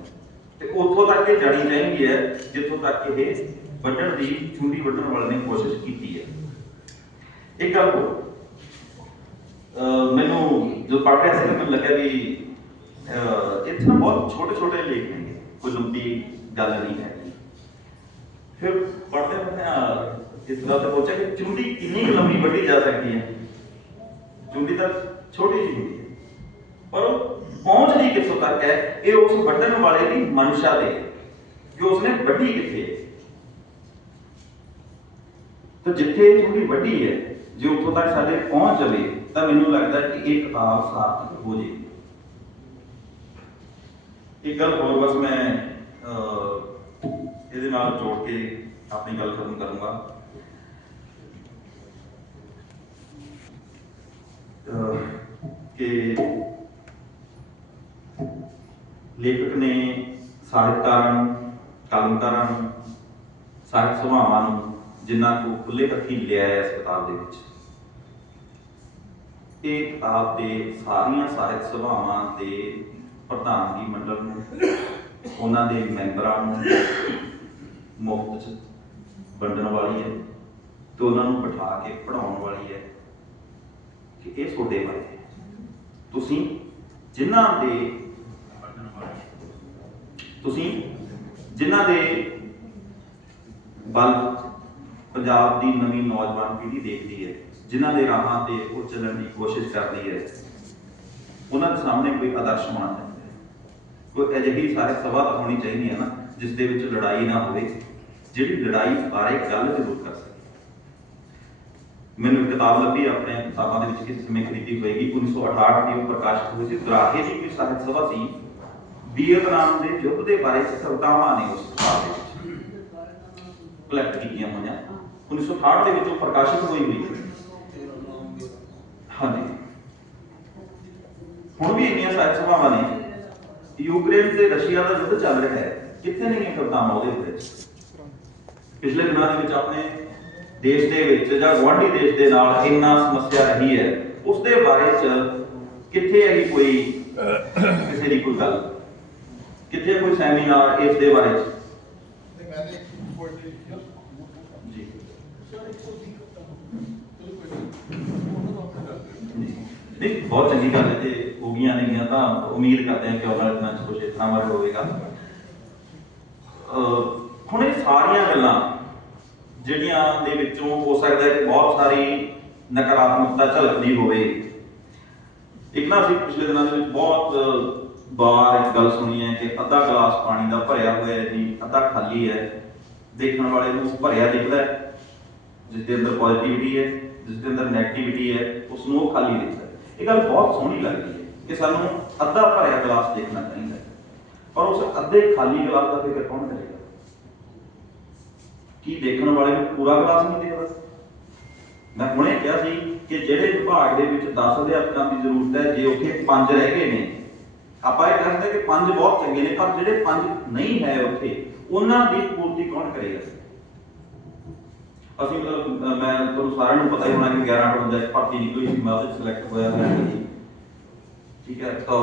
ਤੇ ਉੱਥੋਂ ਤੱਕ ਇਹ ਜਾਣੀ ਚਾਹੀਦੀ ਹੈ, ਜਿੱਥੋਂ ਤੱਕ ਇਹ ਵੱਢਣ ਦੀ ਚੁੰਡੀ ਵੱਢਣ ਵਾਲੇ ਨੇ ਕੋਸ਼ਿਸ਼ ਕੀਤੀ ਹੈ। ਇੱਕ ਗੱਲ ਹੋਰ। ਮੈਨੂੰ ਜੋ ਪੜ੍ਹ ਰਿਹਾ ਸੀ ਮੈਨੂੰ ਲੱਗਿਆ ਵੀ ਇੱਥੇ ਨਾ ਬਹੁਤ ਛੋਟੇ ਛੋਟੇ ਲੇਖ ਨੇ ਕੋਈ ਲੰਬੀ ਗੱਲ ਨਹੀਂ ਹੈ ਫਿਰ ਪੜ੍ਹਦੇ ਪੜ੍ਹਦੇ ਇਸ ਗੱਲ ਤੇ ਪਹੁੰਚਿਆ ਕਿ ਚੁੰਡੀ ਕਿੰਨੀ ਕੁ ਲੰਬੀ ਵੱਢੀ ਜਾ ਸਕਦੀ ਹੈ? ਚੁੰਡੀ ਤਾਂ ਛੋਟੀ ਜਿਹੀ ਹੁੰਦੀ ਹੈ, ਪਰ ਉਹ ਪਹੁੰਚਦੀ ਕਿੱਥੋਂ ਤੱਕ ਹੈ? ਇਹ ਉਸ ਵੱਢਣ ਵਾਲੇ ਦੀ ਮਨਸ਼ਾ ਤੇ ਕਿ ਉਸਨੇ ਵੱਢੀ ਕਿੱਥੇ ਤਾਂ ਜਿੱਥੇ ਇਹ ਚੁੰਡੀ ਹੈ ਜੇ ਉੱਥੋਂ ਤੱਕ ਸਾਡੇ ਪਹੁੰਚ ਜਾਵੇ ਤਾਂ ਮੈਨੂੰ ਲੱਗਦਾ ਕਿ ਇਹ ਕਿਤਾਬ ਸਾਰਥਕ ਹੋ ਜੇ। ਇੱਕ ਗੱਲ ਹੋਰ ਬਸ ਮੈਂ ਅਹ, ਇਹਦੇ ਨਾਲ ਜੋੜ ਕੇ ਆਪਣੀ ਗੱਲ ਖਤਮ ਕਰੂੰਗਾ। ਅਹ, ਕਿ ਲੇਖਕ ਨੇ ਸਾਹਿਤਕਾਰਾਂ ਨੂੰ ਕਲਮਕਾਰਾਂ ਨੂੰ ਸਾਹਿਤ ਸਭਾਵਾਂ ਨੂੰ ਜਿੰਨਾ ਕੁ ਖੁੱਲੇ ਹੱਥੀਂ ਲਿਆ ਹੈ ਇਸ ਦੇ ਵਿੱਚ। ਇਹ ਕਿਤਾਬ ਦੇ ਸਾਰੀਆਂ ਸਾਹਿਤ ਸਭਾਵਾਂ ਦੇ ਪ੍ਰਧਾਨਗੀ ਮੰਡਲ ਨੂੰ, ਉਹਨਾਂ ਦੇ ਮੈਂਬਰਾਂ ਨੂੰ ਮੁਫਤ ਚ ਵੰਡਣ ਵਾਲੀ ਹੈ ਤੇ ਉਹਨਾਂ ਨੂੰ ਬਿਠਾ ਕੇ ਪੜਾਉਣ ਵਾਲੀ ਹੈ ਕਿ ਇਹ ਤੁਹਾਡੇ ਬਾਰੇ ਹੈ। ਤੁਸੀਂ ਜਿਨ੍ਹਾਂ ਦੇ ਤੁਸੀਂ ਜਿਨ੍ਹਾਂ ਦੇ ਬਲ ਪੰਜਾਬ ਦੀ ਨਵੀਂ ਨੌਜਵਾਨ ਪੀੜ੍ਹੀ ਦੇਖਦੀ ਹੈ, ਜਿਨ੍ਹਾਂ ਦੇ ਰਾਹਾਂ ਤੇ ਉਹ ਚੱਲਣ ਦੀ ਕੋਸ਼ਿਸ਼ ਕਰਦੀ ਹੈ, ਉਹਨਾਂ ਦੇ ਸਾਹਮਣੇ ਕੋਈ ਆਦਰਸ਼ ਹੋਣਾ ਚਾਹੀਦਾ ਹੈ। ਕੋਈ ਅਜਿਹੀ ਸਾਹਿਤ ਸਭਾ ਤਾਂ ਹੋਣੀ ਚਾਹੀਦੀ ਹੈ ਨਾ, ਜਿਸ ਦੇ ਵਿੱਚ ਲੜਾਈ ਨਾ ਹੋਵੇ, ਜਿਹੜੀ ਲੜਾਈ ਬਾਰੇ ਗੱਲ ਜ਼ਰੂਰ ਕਰ ਸਕੇ। ਮੈਨੂੰ ਇੱਕ ਕਿਤਾਬ ਲੱਭੀ, ਆਪਣੇ ਕਿਤਾਬਾਂ ਦੇ ਵਿੱਚ ਕਿਸ ਸਮੇਂ ਖਰੀਦੀ ਹੋਏਗੀ 1968 ਦੀ ਉਹ ਪ੍ਰਕਾਸ਼ਿਤ ਹੋਈ ਸੀ ਦਰਾਹੇ ਦੀ ਕੋਈ ਸਾਹਿਤ ਸਭਾ ਸੀ। ਵੀਅਤਨਾਮ ਦੇ ਯੁੱਧ ਦੇ ਬਾਰੇ ਕਵਿਤਾਵਾਂ ਨੇ ਉਸ ਕਿਤਾਬ ਦੇ ਵਿੱਚ। ਕਲੈਕਟ ਕੀਤੀਆਂ ਹੋਈਆਂ। 1968 ਦੇ ਵਿੱਚ ਉਹ ਪ੍ਰਕਾਸ਼ਿਤ ਹੋਈ ਹੋਈ। ਹਾਂਜੀ। ਹੁਣ ਵੀ ਇੰਨੀਆਂ ਸਾਹਿਤ ਸਭਾਵਾਂ ਨੇ। ਯੂਕਰੇਨ ਤੇ ਰਸ਼ੀਆ ਦਾ ਯੁੱਧ ਚੱਲ ਰਿਹਾ ਹੈ। ਕਿੱਥੇ ਨਹੀਂ ਕਵਿਤਾਵਾਂ ਉਹਦੇ ਵਿੱਚ? ਪਿਛਲੇ ਦਿਨਾਂ ਦੇ ਵਿੱਚ ਆਪਣੇ ਦੇਸ਼ ਦੇ ਵਿੱਚ ਜਾਂ ਗੁਆਂਢੀ ਦੇਸ਼ ਦੇ ਨਾਲ ਇੰਨਾ ਸਮੱਸਿਆ ਰਹੀ ਹੈ, ਉਸ ਦੇ ਬਾਰੇ ਚ ਕਿੱਥੇ ਹੈ ਕੋਈ, ਕਿਸੇ ਦੀ ਕੋਈ ਗੱਲ? ਕਿੱਥੇ ਕੋਈ ਸੈਮੀਨਾਰ ਇਸ ਦੇ ਬਾਰੇ ਚ? ਬਹੁਤ ਚੰਗੀ ਗੱਲ ਹੈ ਜੇ ਹੋ ਗਈਆਂ ਨੇਗੀਆਂ ਤਾਂ ਉਮੀਦ ਕਰਦੇ ਹਾਂ ਕਿ ਆਉਣ ਵਾਲੇ ਦਿਨਾਂ ਕੁਝ ਇਸ ਤਰ੍ਹਾਂ ਹੋਵੇਗਾ। ਹੁਣ ਇਹ ਸਾਰੀਆਂ ਗੱਲਾਂ ਜਿਹੜੀਆਂ ਦੇ ਵਿੱਚੋਂ ਹੋ ਸਕਦਾ ਹੈ ਬਹੁਤ ਸਾਰੀ ਨਕਾਰਾਤਮਕਤਾ ਝਲਕਦੀ ਹੋਵੇ। ਇੱਕ ਨਾ ਪਿਛਲੇ ਦਿਨਾਂ ਦੇ ਵਿੱਚ ਬਹੁਤ ਅਹ, ਇੱਕ ਗੱਲ ਸੁਣੀ ਹੈ ਕਿ ਅੱਧਾ ਗਲਾਸ ਪਾਣੀ ਦਾ ਭਰਿਆ ਹੋਇਆ ਹੈ ਜੀ ਅੱਧਾ ਖਾਲੀ ਹੈ। ਦੇਖਣ ਵਾਲੇ ਨੂੰ ਭਰਿਆ ਦਿਖਦਾ ਹੈ ਜਿਸ ਦੇ ਅੰਦਰ ਪੋਜ਼ਿਟਿਵਿਟੀ ਹੈ ਜਿਸ ਦੇ ਅੰਦਰ ਨੈਗੇਟਿਵਿਟੀ ਹੈ ਉਸ ਨੂੰ ਉਹ ਖਾਲੀ ਦਿਖਦਾ ਇਹ ਗੱਲ ਬਹੁਤ ਸੋਹਣੀ ਲੱਗਦੀ ਹੈ ਕਿ ਸਾਨੂੰ ਅੱਧਾ ਭਰਿਆ ਗਲਾਸ ਦੇਖਣਾ ਚਾਹੀਦਾ ਹੈ। ਪਰ ਉਸ ਅੱਧੇ ਖਾਲੀ ਗਲਾਸ ਦਾ ਫਿਕਰ ਕੌਣ ਕਰੇਗਾ? ਕੀ ਦੇਖਣ ਵਾਲੇ ਨੂੰ ਪੂਰਾ ਗਲਾਸ ਨਹੀਂ ਦੇਖਦਾ? ਮੈਂ ਹੁਣੇ ਕਿਹਾ ਸੀ ਕਿ ਜਿਹੜੇ ਵਿਭਾਗ ਦੇ ਵਿੱਚ 10 ਅਧਿਆਪਕਾਂ ਦੀ ਜ਼ਰੂਰਤ ਹੈ ਜੇ ਉੱਥੇ 5 ਰਹਿ ਗਏ ਨੇ ਆਪਾਂ ਇਹ ਕਹਿੰਦੇ ਕਿ 5 ਬਹੁਤ ਚੰਗੇ ਨੇ, ਪਰ ਜਿਹੜੇ ਪੰਜ ਨਹੀਂ ਹੈ ਉੱਥੇ, ਉਹਨਾਂ ਦੀ ਪੂਰਤੀ ਕੌਣ ਕਰੇਗਾ? ਅਸੀਂ ਮਤਲਬ ਮੈਂ ਤੁਹਾਨੂੰ ਸਾਰਿਆਂ ਨੂੰ ਪਤਾ ਹੀ ਹੋਣਾ ਕਿ 11 58 ਚ ਭਰਤੀ ਨਿਕਲੀ ਸੀ, ਮੈਂ ਉਹਦੇ ਸਿਲੈਕਟ ਹੋਇਆ ਸੀ। ਠੀਕ ਹੈ, ਤਾਂ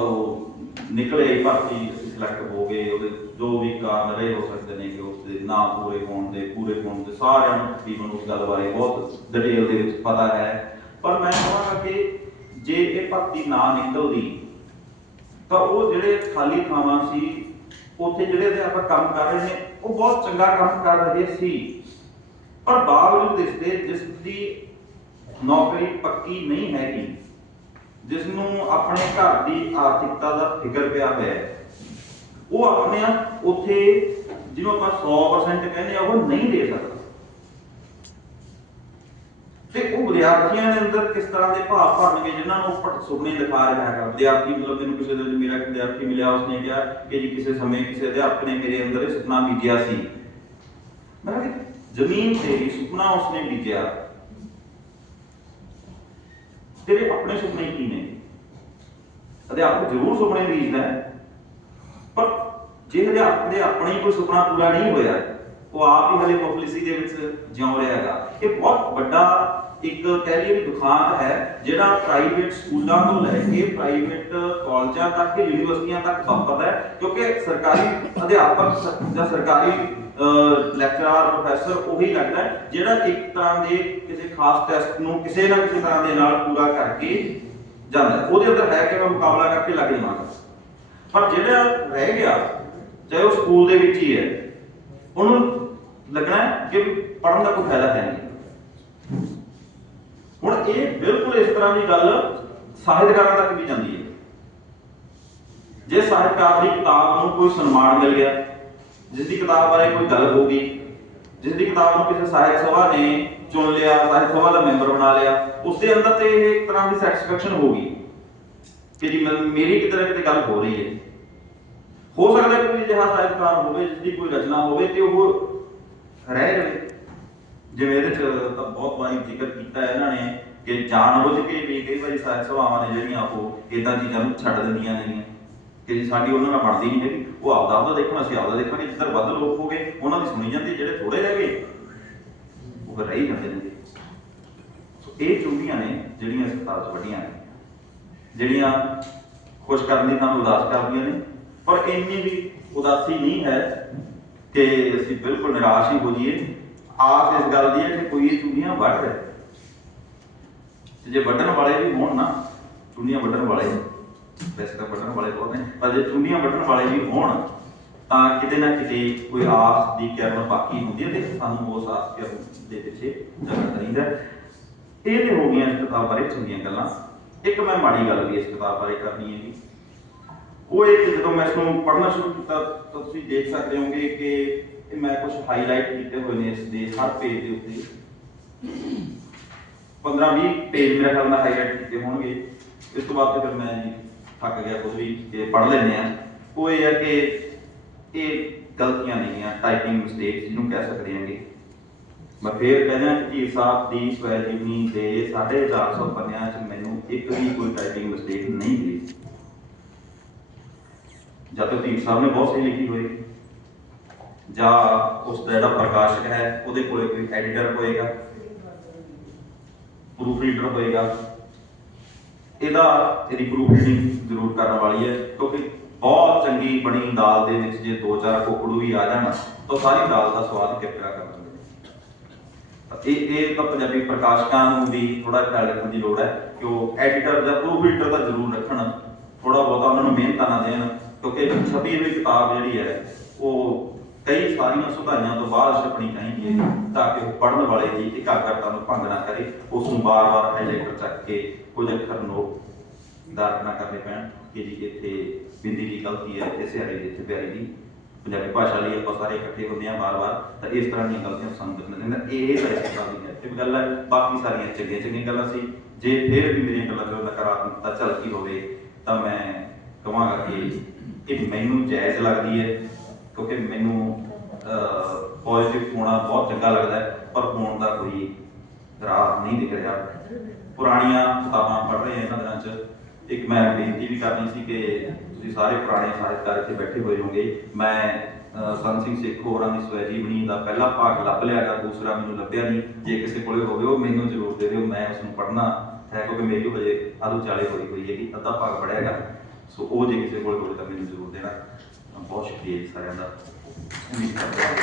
ਨਿਕਲੇ ਹੀ ਭਰਤੀ ਸਿਲੈਕਟ ਹੋ ਗਏ, ਉਹਦੇ ਜੋ ਵੀ ਕਾਰਨ ਰਹੇ ਹੋ ਸਕਦੇ ਨੇ ਕਿ ਉਸ ਦੇ ਨਾ ਪੂਰੇ ਹੋਣ ਦੇ, ਪੂਰੇ ਹੋਣ ਦੇ, ਸਾਰਿਆਂ ਨੂੰ ਤਕਰੀਬਨ ਉਸ ਗੱਲ ਬਾਰੇ ਬਹੁਤ ਡਿਟੇਲ ਦੇ ਵਿੱਚ ਪਤਾ ਹੈ। ਪਰ ਮੈਂ ਕਹਾਂਗਾ ਕਿ ਜੇ ਇਹ ਭਰਤੀ ਨਾ ਨਿਕਲਦੀ ਤਾਂ ਉਹ ਜਿਹੜੇ ਖਾਲੀ ਥਾਵਾਂ ਸੀ, ਉੱਥੇ ਜਿਹੜੇ ਅਧਿਆਪਕ ਕੰਮ ਕਰ ਰਹੇ ਨੇ, ਉਹ ਬਹੁਤ ਚੰਗਾ ਕੰਮ ਕਰ ਰਹੇ ਸੀ। ਪਰ ਬਾਵਜੂਦ ਇਸ ਦੇ ਜਿਸ ਦੀ ਨੌਕਰੀ ਪੱਕੀ ਨਹੀਂ ਹੈਗੀ ਜਿਸ ਨੂੰ ਆਪਣੇ ਘਰ ਦੀ ਆਰਥਿਕਤਾ ਦਾ ਫਿਕਰ ਪਿਆ ਹੋਇਆ ਹੈ, ਉਹ ਆਪਣੇ ਆਪ ਉੱਥੇ, ਜਿਹਨੂੰ ਆਪਾਂ 100% ਕਹਿੰਦੇ ਆ, ਉਹ ਨਹੀਂ ਦੇ ਸਕਦਾ। ਤੇ ਉਹ ਵਿਦਿਆਰਥੀਆਂ ਦੇ ਅੰਦਰ ਕਿਸ ਤਰ੍ਹਾਂ ਦੇ ਭਾਵ ਭਰਨਗੇ ਜਿਨ੍ਹਾਂ ਨੂੰ ਉਹ ਸੁਪਨੇ ਦਿਖਾ ਰਿਹਾ ਹੈਗਾ? ਵਿਦਿਆਰਥੀ ਮਤਲਬ ਮੈਨੂੰ ਕਿਸੇ ਦਿਨ ਮੇਰਾ ਵਿਦਿਆਰਥੀ ਮਿਲਿਆ, ਉਸਨੇ ਕਿਹਾ ਕਿ ਜੀ ਕਿਸੇ ਸਮੇਂ ਕਿਸੇ ਅਧਿਆਪਕ ਨੇ ਮੇਰੇ ਅੰਦਰ ਇਹ ਸੁਪਨਾ ਬੀਜਿਆ ਸੀ। ਮੈਂ ਕਿ ਜ਼ਮੀਨ ਤੇ ਸੁਪਨਾ ਉਸਨੇ ਬੀਜਿਆ। ਤੇਰੇ ਆਪਣੇ ਸੁਪਨੇ ਕੀ ਨੇ? ਅਧਿਆਪਕ ਜ਼ਰੂਰ ਸੁਪਨੇ ਬੀਜਦਾ ਹੈ, ਪਰ ਜੇ ਅਧਿਆਪਕ ਦੇ ਆਪਣੇ ਕੋਈ ਸੁਪਨਾ ਪੂਰਾ ਨਹੀਂ ਹੋਇਆ ਉਹ ਆਪ ਹੀ ਹਲੇ ਪਬਲਿਸਿਟੀ ਦੇ ਵਿੱਚ ਜਿਉਂ ਰਿਹਾ ਹੈਗਾ। ਇਹ ਬਹੁਤ ਵੱਡਾ ਇੱਕ ਕਹਿ ਦੁਖਾਂਤ ਹੈ, ਜਿਹੜਾ ਪ੍ਰਾਈਵੇਟ ਸਕੂਲਾਂ ਤੋਂ ਲੈ ਕੇ ਪ੍ਰਾਈਵੇਟ ਕਾਲਜਾਂ ਤੱਕ ਯੂਨੀਵਰਸਿਟੀਆਂ ਤੱਕ ਵਾਪਰਦਾ ਹੈ। ਕਿਉਂਕਿ ਸਰਕਾਰੀ ਅਧਿਆਪਕ ਜਾਂ ਸਰਕਾਰੀ ਲੈਕਚਰਰ ਪ੍ਰੋਫੈਸਰ ਉਹੀ ਲੱਗਦਾ ਜਿਹੜਾ ਇੱਕ ਤਰ੍ਹਾਂ ਦੇ ਕਿਸੇ ਖਾਸ ਟੈਸਟ ਨੂੰ ਕਿਸੇ ਨਾ ਕਿਸੇ ਤਰ੍ਹਾਂ ਦੇ ਨਾਲ ਪੂਰਾ ਕਰਕੇ ਜਾਂਦਾ ਉਹਦੇ ਅੰਦਰ ਹੈ ਕਿ ਮੈਂ ਮੁਕਾਬਲਾ ਕਰਕੇ ਲੱਗ ਜਾਵਾਂਗਾ ਪਰ ਜਿਹੜਾ ਰਹਿ ਗਿਆ, ਚਾਹੇ ਉਹ ਸਕੂਲ ਦੇ ਵਿੱਚ ਹੀ ਹੈ, ਉਹਨੂੰ ਲੱਗਣਾ ਹੈ ਕਿ ਪੜਨ ਦਾ ਕੋਈ ਫਾਇਦਾ ਹੈ ਨਹੀਂ। ਹੁਣ ਇਹ ਬਿਲਕੁਲ ਇਸ ਤਰ੍ਹਾਂ ਦੀ ਗੱਲ ਸਾਹਿਤਕਾਰਾਂ ਤੱਕ ਵੀ ਜਾਂਦੀ ਹੈ। ਜੇ ਸਾਹਿਤਕਾਰ ਦੀ ਕਿਤਾਬ ਨੂੰ ਕੋਈ ਸਨਮਾਨ ਮਿਲ ਗਿਆ ਜਿਸ ਦੀ ਕਿਤਾਬ ਬਾਰੇ ਕੋਈ ਗੱਲ ਹੋ ਗਈ ਜਿਸ ਦੀ ਕਿਤਾਬ ਨੂੰ ਕਿਸੇ ਸਾਹਿਤ ਸਭਾ ਨੇ ਚੁਣ ਲਿਆ, ਸਾਹਿਤ ਸਭਾ ਦਾ ਮੈਂਬਰ ਬਣਾ ਲਿਆ ਉਸ ਦੇ ਅੰਦਰ ਤੇ ਇਹ ਇੱਕ ਤਰ੍ਹਾਂ ਦੀ ਸੈਟੀਸਫੈਕਸ਼ਨ ਹੋ ਗਈ ਕਿ ਜੀ ਮੈਂ- ਮੇਰੀ ਕਿਤੇ ਨਾ ਕਿਤੇ ਗੱਲ ਹੋ ਰਹੀ ਹੈ। ਹੋ ਸਕਦਾ ਹੈ ਕੋਈ ਅਜਿਹਾ ਸਾਹਿਤਕਾਰ ਹੋਵੇ ਜਿਸ ਦੀ ਕੋਈ ਰਚਨਾ ਹੋਵੇ ਤੇ ਉਹ ਰਹਿ ਜਾਵੇ। ਜਿਵੇਂ ਇਹਦੇ ਚ ਤਾਂ ਬਹੁਤ ਵਾਰੀ ਜ਼ਿਕਰ ਕੀਤਾ ਇਹਨਾਂ ਨੇ ਕਿ ਜਾਣਬੁੱਝ ਕੇ ਵੀ ਕਈ ਵਾਰੀ ਸਾਹਿਤ ਸਭਾਵਾਂ ਨੇ ਜਿਹੜੀਆਂ ਉਹ ਇਦਾਂ ਚੀਜ਼ਾਂ ਨੂੰ ਛੱਡ ਦਿੰਦੀਆਂ ਨੇ ਕਿ ਸਾਡੀ ਉਹਨਾਂ ਨਾਲ ਬਣਦੀ ਨਹੀਂ ਹੈਗੀ। ਉਹ ਆਪਦਾ ਆਪਦਾ ਦੇਖਣਾ, ਅਸੀਂ ਆਪਦਾ ਦੇਖਾਂਗੇ। ਜਿੱਧਰ ਵੱਧ ਲੋਕ ਹੋ ਗਏ ਉਹਨਾਂ ਦੀ ਸੁਣੀ ਜਾਂਦੀ, ਜਿਹੜੇ ਥੋੜੇ ਰਹਿ ਗਏ ਉਹ ਫਿਰ ਰਹਿ ਜਾਂਦੇ ਨੇ ਸੋ ਇਹ ਚੁੰਗੀਆਂ ਨੇ ਜਿਹੜੀਆਂ ਇਸ ਕਿਤਾਬ ਵੱਡੀਆਂ ਨੇ। ਜਿਹੜੀਆਂ ਖੁਸ਼ ਕਰਨ ਦੀ ਤੁਹਾਨੂੰ ਉਦਾਸ ਕਰਦੀਆਂ ਨੇ। ਪਰ ਇੰਨੀ ਵੀ ਉਦਾਸੀ ਨਹੀਂ ਹੈ ਕਿ ਅਸੀਂ ਬਿਲਕੁਲ ਨਿਰਾਸ਼ ਹੀ ਹੋ ਜਾਈਏ। ਆਸ ਇਸ ਗੱਲ ਦੀ ਹੈ ਕਿ ਕੋਈ ਇਹ ਚੁੰਗੀਆਂ ਵੱਢ ਰਿਹਾ ਤੇ ਜੇ ਵੱਢਣ ਵਾਲੇ ਵੀ ਹੋਣ ਨਾ ਚੁੰਨੀਆਂ ਵੱਢਣ ਵਾਲੇ ਵੈਸੇ ਤਾਂ ਵੱਢਣ ਵਾਲੇ ਬਹੁਤ ਨੇ, ਪਰ ਜੇ ਚੁੰਨੀਆਂ ਵੱਢਣ ਵਾਲੇ ਵੀ ਹੋਣ, ਤਾਂ ਕਿਤੇ ਨਾ ਕਿਤੇ ਕੋਈ ਆਸ ਦੀ ਕਿਰਨ ਬਾਕੀ ਹੁੰਦੀ ਹੈ ਤੇ ਸਾਨੂੰ ਉਸ ਆਸ ਕਿਰਨ ਦੇ ਪਿੱਛੇ ਚੱਲਣਾ ਚਾਹੀਦਾ ਇਹ ਤੇ ਹੋ ਗਈਆਂ ਇਸ ਕਿਤਾਬ ਬਾਰੇ ਚੰਗੀਆਂ ਗੱਲਾਂ। ਇੱਕ ਮੈਂ ਮਾੜੀ ਗੱਲ ਵੀ ਇਸ ਕਿਤਾਬ ਬਾਰੇ ਕਰਨੀ ਹੈ ਜੀ ਉਹ ਇਹ ਕਿ ਜਦੋਂ ਮੈਂ ਇਸ ਨੂੰ ਪੜ੍ਹਨਾ ਸ਼ੁਰੂ ਕੀਤਾ, ਤਾਂ ਤੁਸੀਂ ਦੇਖ ਸਕਦੇ ਹੋਗੇ ਕਿ ਇਹ ਮੈਂ ਕੁਝ ਹਾਈਲਾਈਟ ਕੀਤੇ ਹੋਏ ਨੇ ਇਸ ਦੇ, ਹਰ ਪੇਜ ਦੇ ਉੱਤੇ। 15-20 ਪੇਜ ਮੇਰੇ ਖਿਆਲ ਨਾਲ ਹਾਈਲਾਈਟ ਕੀਤੇ ਹੋਣਗੇ। ਇਸ ਤੋਂ ਬਾਅਦ ਤੇ ਫਿਰ ਮੈਂ ਜੀ ਥੱਕ ਗਿਆ ਖੁਦ ਵੀ ਕਿ ਪੜ੍ਹ ਲੈਂਦੇ ਆ ਉਹ ਇਹ ਹੈ ਕਿ ਇਹ ਗਲਤੀਆਂ ਨਹੀਂ ਆ ਟਾਈਪਿੰਗ ਮਿਸਟੇਕਸ ਜਿਹਨੂੰ ਕਹਿ ਸਕਦੇ ਹਾਂਗੇ। ਮੈਂ ਫੇਰ ਕਹਿੰਦਾ ਕਿ ਧੀਰ ਸਾਹਿਬ ਦੀ ਸਵੈ ਜੀਵਨੀ ਦੇ 450 ਪੰਨਿਆਂ 'ਚ ਮੈਨੂੰ ਇੱਕ ਵੀ ਕੋਈ ਟਾਈਪਿੰਗ ਮਿਸਟੇਕ ਨਹੀਂ ਮਿਲੀ। ਜਾਂ ਤਾਂ ਧੀਰ ਸਾਹਿਬ ਨੇ ਬਹੁਤ ਸਹੀ ਲਿਖੀ ਹੋਏਗੀ ਜਾਂ ਉਸ ਦਾ ਜਿਹੜਾ ਪ੍ਰਕਾਸ਼ਕ ਹੈ, ਉਹਦੇ ਕੋਲੇ ਕੋਈ ਐਡੀਟਰ ਹੋਏਗਾ ਪ੍ਰੂਫ ਰੀਡਰ ਹੋਏਗਾ। ਇਹਦਾ ਇਹਦੀ ਪ੍ਰੂਫ ਰੀਡਿੰਗ ਜ਼ਰੂਰ ਕਰਨ ਵਾਲੀ ਹੈ, ਕਿਉਂਕਿ ਬਹੁਤ ਚੰਗੀ ਬਣੀ ਦਾਲ ਦੇ ਵਿੱਚ ਜੇ ਦੋ ਚਾਰ ਕੋਕੜੂ ਵੀ ਆ ਜਾਣ, ਤਾਂ ਸਾਰੀ ਦਾਲ ਦਾ ਸਵਾਦ ਕਿਰਕਰਾ ਕਰ ਦਿੰਦੇ ਇਹ ਇਹ ਤਾਂ ਪੰਜਾਬੀ ਪ੍ਰਕਾਸ਼ਕਾਂ ਨੂੰ ਵੀ ਥੋੜਾ ਖਿਆਲ ਰੱਖਣ ਦੀ ਲੋੜ ਹੈ ਕਿ ਉਹ ਐਡੀਟਰ ਜਾਂ ਪ੍ਰੂਫ ਰੀਡਰ ਤਾਂ ਜ਼ਰੂਰ ਰੱਖਣ ਥੋੜਾ ਬਹੁਤਾ ਉਹਨਾਂ ਨੂੰ ਮਿਹਨਤਾਂ ਨਾ ਦੇਣ। ਕਿਉਂਕਿ ਛਪੀ ਹੋਈ ਕਿਤਾਬ ਜਿਹੜੀ ਹੈ, ਉਹ ਕਈ ਸਾਰੀਆਂ ਸੁਧਾਈਆਂ ਤੋਂ ਬਾਅਦ ਛਪਣੀ ਚਾਹੀਦੀ ਹੈ ਤਾਂ ਕਿ ਉਹ ਪੜ੍ਹਨ ਵਾਲੇ ਦੀ ਇਕਾਗਰਤਾ ਨੂੰ ਭੰਗ ਨਾ ਕਰੇ ਉਸ ਨੂੰ ਬਾਰ-ਬਾਰ ਹਾਈਲਾਈਟਰ ਚੱਕ ਕੇ ਕੁਝ ਅੱਖਰ ਨੋਟ ਦਾਰਕ ਨਾ ਕਰਨੇ ਪੈਣ, ਕਿ ਜੀ ਇੱਥੇ ਬਿੰਦੀ ਦੀ ਗਲਤੀ ਹੈ, ਇੱਥੇ ਸਿਆਰੀ ਦੀ, ਇੱਥੇ ਪਿਆਰੀ ਦੀ, ਪੰਜਾਬੀ ਭਾਸ਼ਾ ਲਈ ਆਪਾਂ ਸਾਰੇ ਇਕੱਠੇ ਹੁੰਦੇ ਆ ਵਾਰ-ਵਾਰ, ਤਾਂ ਇਸ ਤਰ੍ਹਾਂ ਦੀਆਂ ਗਲਤੀਆਂ ਸਾਨੂੰ ਦੱਸਣਾ ਚਾਹੀਦਾ ਇਹ ਤਾਂ ਇਸ ਤਰ੍ਹਾਂ ਦੀ ਹੈ। ਤੇ ਗੱਲ ਹੈ, ਬਾਕੀ ਸਾਰੀਆਂ ਚੰਗੀਆਂ ਚੰਗੀਆਂ ਗੱਲਾਂ ਸੀ, ਜੇ ਫੇਰ ਵੀ ਮੇਰੀਆਂ ਗੱਲਾਂ ਤੋਂ ਨਕਾਰਾਤਮਕਤਾ ਝਲਕੀ ਹੋਵੇ, ਤਾਂ ਮੈਂ ਕਹਾਂਗਾ ਕਿ ਇਹ ਮੈਨੂੰ ਜਾਇਜ਼ ਲੱਗਦੀ ਹੈ, ਕਿਉਂਕਿ ਮੈਨੂੰ ਪੋਜ਼ਿਟਿਵ ਹੋਣਾ ਬਹੁਤ ਚੰਗਾ ਲੱਗਦਾ ਹੈ, ਪਰ ਹੋਣ ਦਾ ਕੋਈ ਰਾਹ ਨਹੀਂ ਦਿਖ ਰਿਹਾ। ਪੁਰਾਣੀਆਂ ਕਿਤਾਬਾਂ ਪੜ੍ਹ ਰਹੇ ਹਾਂ ਇਹਨਾਂ ਦਿਨਾਂ 'ਚ। ਇੱਕ ਮੈਂ ਬੇਨਤੀ ਵੀ ਕਰਨੀ ਸੀ ਕਿ ਤੁਸੀਂ ਸਾਰੇ ਪੁਰਾਣੇ ਸਾਹਿਤਕਾਰ ਇੱਥੇ ਬੈਠੇ ਹੋਏ ਹੋਗੇ ਮੈਂ ਸੰਤ ਸਿੰਘ ਸੇਖੋ ਹੋਰਾਂ ਦੀ ਸਵੈ ਜੀਵਨੀ ਦਾ ਪਹਿਲਾ ਭਾਗ ਲੱਭ ਲਿਆ ਲਿਆਗਾ ਦੂਸਰਾ ਮੈਨੂੰ ਲੱਭਿਆ ਨਹੀਂ। ਜੇ ਕਿਸੇ ਕੋਲੇ ਹੋਵੇ ਉਹ ਮੈਨੂੰ ਜ਼ਰੂਰ ਦੇ ਦਿਓ, ਮੈਂ ਉਸ ਨੂੰ ਪੜ੍ਹਨਾ ਹੈ, ਕਿਉਂਕਿ ਮੇਰੀ ਉਹ ਹਜੇ ਆਲੂ ਚਾਲੇ ਹੋਈ ਹੋਈ ਹੈਗੀ, ਅੱਧਾ ਭਾਗ ਪੜਿਆਗਾ ਸੋ ਉਹ ਜੇ ਕਿਸੇ ਕੋਲ ਹੋਵੇ ਤਾਂ ਮੈਨੂੰ ਜ਼ਰੂਰ ਦੇਣਾ ਬਹੁਤ ਸ਼ੁਕਰੀਆ ਜੀ ਸਾਰਿਆਂ ਦਾ ਉਮੀਦ ਕਰਦਾ ਹਾਂ